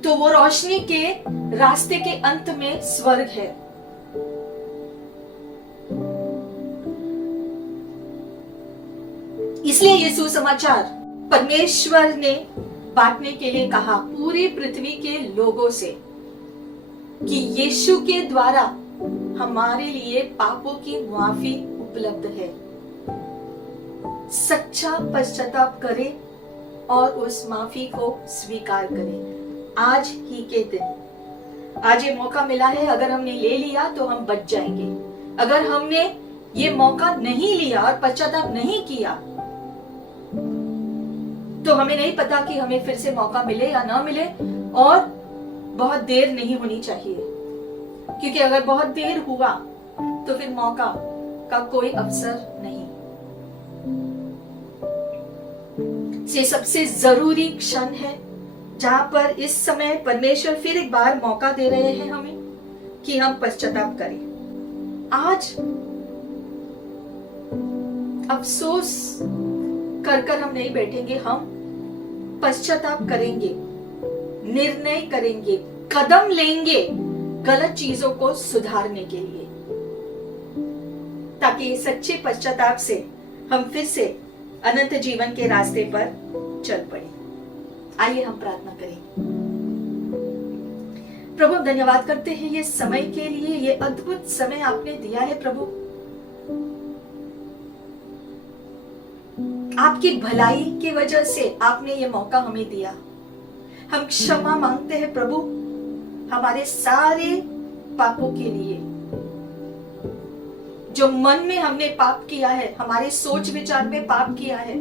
तो वो रोशनी के रास्ते के अंत में स्वर्ग है। इसलिए ये सुसमाचार परमेश्वर ने बांटने के लिए कहा पूरी पृथ्वी के लोगों से कि यीशु के द्वारा हमारे लिए पापों की माफी उपलब्ध है। सच्चा पश्चाताप करें और उस माफी को स्वीकार करें। आज ही के दिन, आज ये मौका मिला है, अगर हमने ले लिया तो हम बच जाएंगे। अगर हमने ये मौका नहीं लिया और पश्चाताप नहीं किया तो हमें नहीं पता कि हमें फिर से मौका मिले या ना मिले, और बहुत देर नहीं होनी चाहिए, क्योंकि अगर बहुत देर हुआ तो फिर मौका का कोई अवसर नहीं। ये सबसे जरूरी क्षण है जहां पर इस समय परमेश्वर फिर एक बार मौका दे रहे हैं हमें कि हम पश्चाताप करें। आज अफसोस कर हम नहीं बैठेंगे, हम पश्चाताप करेंगे, निर्णय करेंगे, कदम लेंगे गलत चीजों को सुधारने के लिए, ताकि सच्चे पश्चाताप से हम फिर से अनंत जीवन के रास्ते पर चल पड़े। आइए हम प्रार्थना करें। प्रभु, धन्यवाद करते हैं ये समय के लिए, ये अद्भुत समय आपने दिया है प्रभु। आपकी भलाई की वजह से आपने ये मौका हमें दिया। हम क्षमा मांगते हैं प्रभु हमारे सारे पापों के लिए, जो मन में हमने पाप किया है, हमारे सोच विचार में पाप किया है,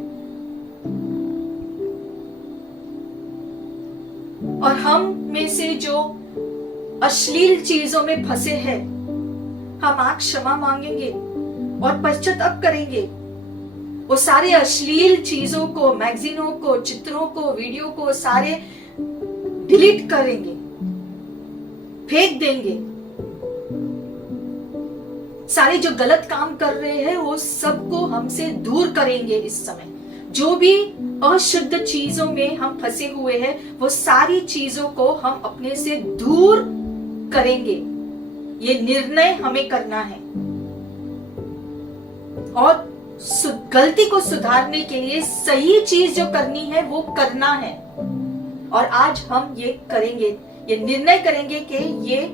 और हम में से जो अश्लील चीजों में फंसे हैं, हम आज क्षमा मांगेंगे और पश्चाताप करेंगे। वो सारे अश्लील चीजों को, मैगजीनों को, चित्रों को, वीडियो को सारे डिलीट करेंगे, फेंक देंगे। सारे जो गलत काम कर रहे हैं वो सबको हमसे दूर करेंगे। इस समय जो भी अशुद्ध चीजों में हम फंसे हुए हैं, वो सारी चीजों को हम अपने से दूर करेंगे। ये निर्णय हमें करना है, और गलती को सुधारने के लिए सही चीज जो करनी है वो करना है। और आज हम ये करेंगे, ये निर्णय करेंगे कि ये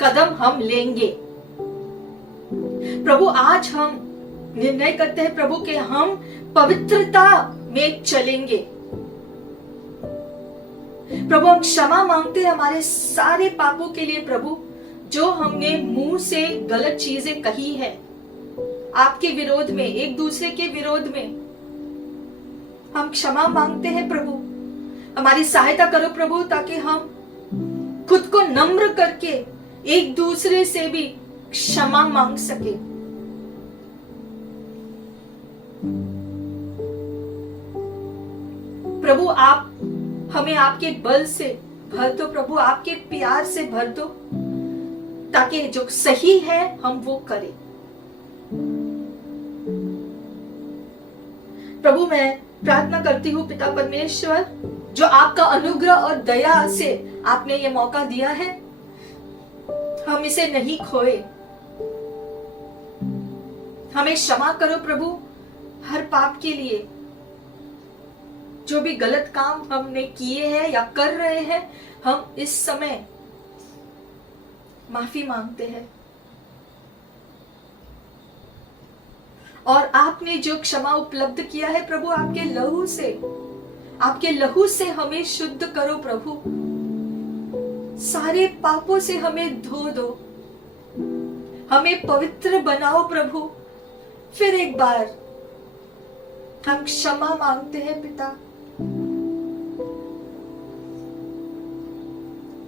कदम हम लेंगे। प्रभु, आज हम निर्णय करते हैं प्रभु कि हम पवित्रता में चलेंगे। प्रभु, हम क्षमा मांगते हैं हमारे सारे पापों के लिए प्रभु, जो हमने मुंह से गलत चीजें कही है आपके विरोध में, एक दूसरे के विरोध में। हम क्षमा मांगते हैं प्रभु, हमारी सहायता करो प्रभु, ताकि हम खुद को नम्र करके एक दूसरे से भी क्षमा मांग सके। प्रभु, आप हमें आपके बल से भर दो प्रभु, आपके प्यार से भर दो, ताकि जो सही है हम वो करें। प्रभु, मैं प्रार्थना करती हूँ पिता परमेश्वर, जो आपका अनुग्रह और दया से आपने ये मौका दिया है, हम इसे नहीं खोए। हमें क्षमा करो प्रभु हर पाप के लिए, जो भी गलत काम हमने किए हैं या कर रहे हैं, हम इस समय माफी मांगते हैं। और आपने जो क्षमा उपलब्ध किया है प्रभु, आपके लहू से हमें शुद्ध करो प्रभु, सारे पापों से हमें धो दो, हमें पवित्र बनाओ प्रभु। फिर एक बार हम क्षमा मांगते हैं पिता।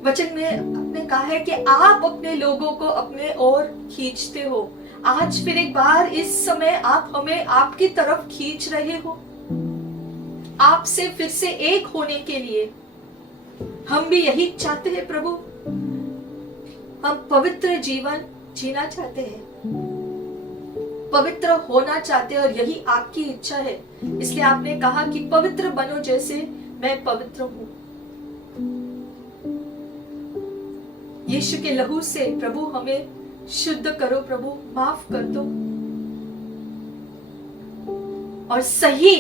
वचन में आपने कहा है कि आप अपने लोगों को अपने ओर खींचते हो। आज फिर एक बार इस समय आप हमें आपकी तरफ खींच रहे हो, आपसे फिर से एक होने के लिए। हम भी यही चाहते हैं प्रभु, हम पवित्र जीवन जीना चाहते हैं, पवित्र होना चाहते हैं, और यही आपकी इच्छा है। इसलिए आपने कहा कि पवित्र बनो जैसे मैं पवित्र हूं। यीशु के लहू से प्रभु हमें शुद्ध करो प्रभु, माफ कर दो। और सही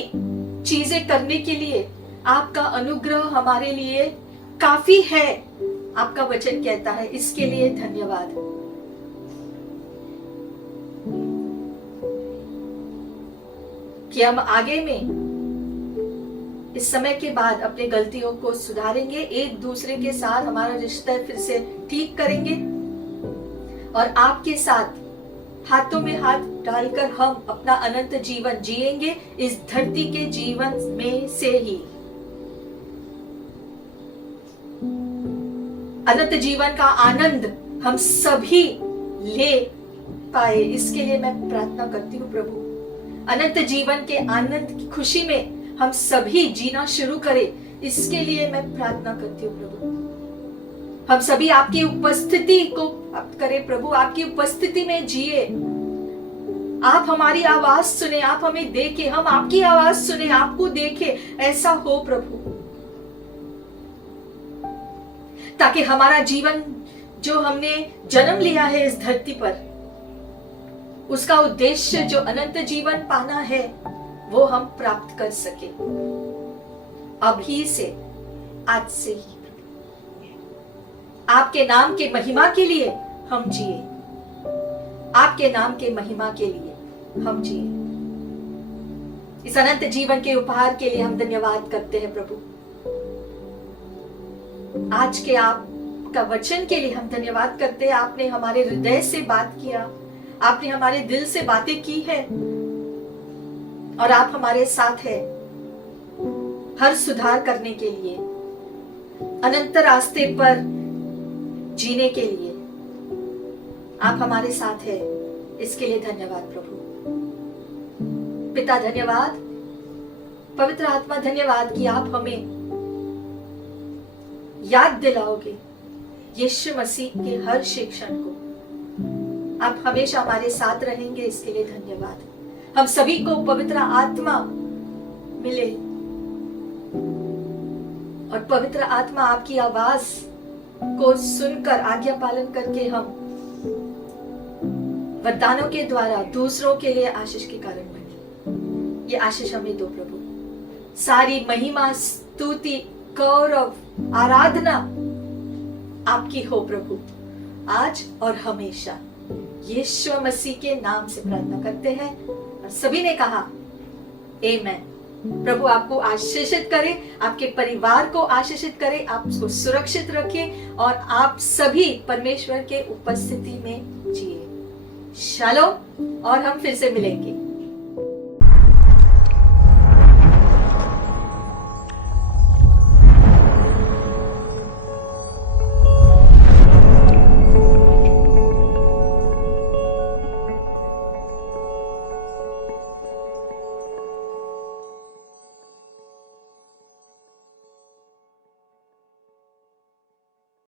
चीजें करने के लिए आपका अनुग्रह हमारे लिए काफी है, आपका वचन कहता है। इसके लिए धन्यवाद। कि हम आगे में इस समय के बाद अपने गलतियों को सुधारेंगे, एक दूसरे के साथ हमारा रिश्ता फिर से ठीक करेंगे और आपके साथ हाथों में हाथ डालकर हम अपना अनंत जीवन जिएंगे इस धरती के जीवन में से ही। अनंत जीवन का आनंद हम सभी ले पाए, इसके लिए मैं प्रार्थना करती हूँ प्रभु। अनंत जीवन के आनंद की खुशी में हम सभी जीना शुरू करें, इसके लिए मैं प्रार्थना करती हूँ प्रभु। हम सभी आपकी उपस्थिति को प्राप्त करें प्रभु, आपकी उपस्थिति में जिए। आप हमारी आवाज सुने, आप हमें देखें, हम आपकी आवाज सुने, आपको देखें, ऐसा हो प्रभु। ताकि हमारा जीवन जो हमने जन्म लिया है इस धरती पर, उसका उद्देश्य जो अनंत जीवन पाना है वो हम प्राप्त कर सके अभी से, आज से ही। आपके नाम के महिमा के लिए हम जिए, आपके नाम के महिमा के लिए हम जिए। इस अनंत जीवन के उपहार के लिए हम धन्यवाद करते हैं प्रभु। आज के आपका वचन के लिए हम धन्यवाद करते हैं। आपने हमारे हृदय से बात किया, आपने हमारे दिल से बातें की है और आप हमारे साथ हैं हर सुधार करने के लिए, अनंत रास्ते पर जीने के लिए। आप हमारे साथ हैं, इसके लिए धन्यवाद प्रभु। पिता धन्यवाद, पवित्र आत्मा धन्यवाद कि आप हमें याद दिलाओगे यीशु मसीह के हर शिक्षण को। आप हमेशा हमारे साथ रहेंगे, इसके लिए धन्यवाद। हम सभी को पवित्र आत्मा मिले और पवित्र आत्मा आपकी आवाज को सुनकर आज्ञा पालन करके हम वरदानों के द्वारा दूसरों के लिए आशीष के कारण बने। ये आशीष हमें दो प्रभु। सारी महिमा, स्तुति, गौरव, आराधना आपकी हो प्रभु, आज और हमेशा। यीशु मसीह के नाम से प्रार्थना करते हैं और सभी ने कहा आमीन। प्रभु आपको आशीषित करे, आपके परिवार को आशीषित करे, आपको सुरक्षित रखे और आप सभी परमेश्वर के उपस्थिति में जिए। शालोम, और हम फिर से मिलेंगे।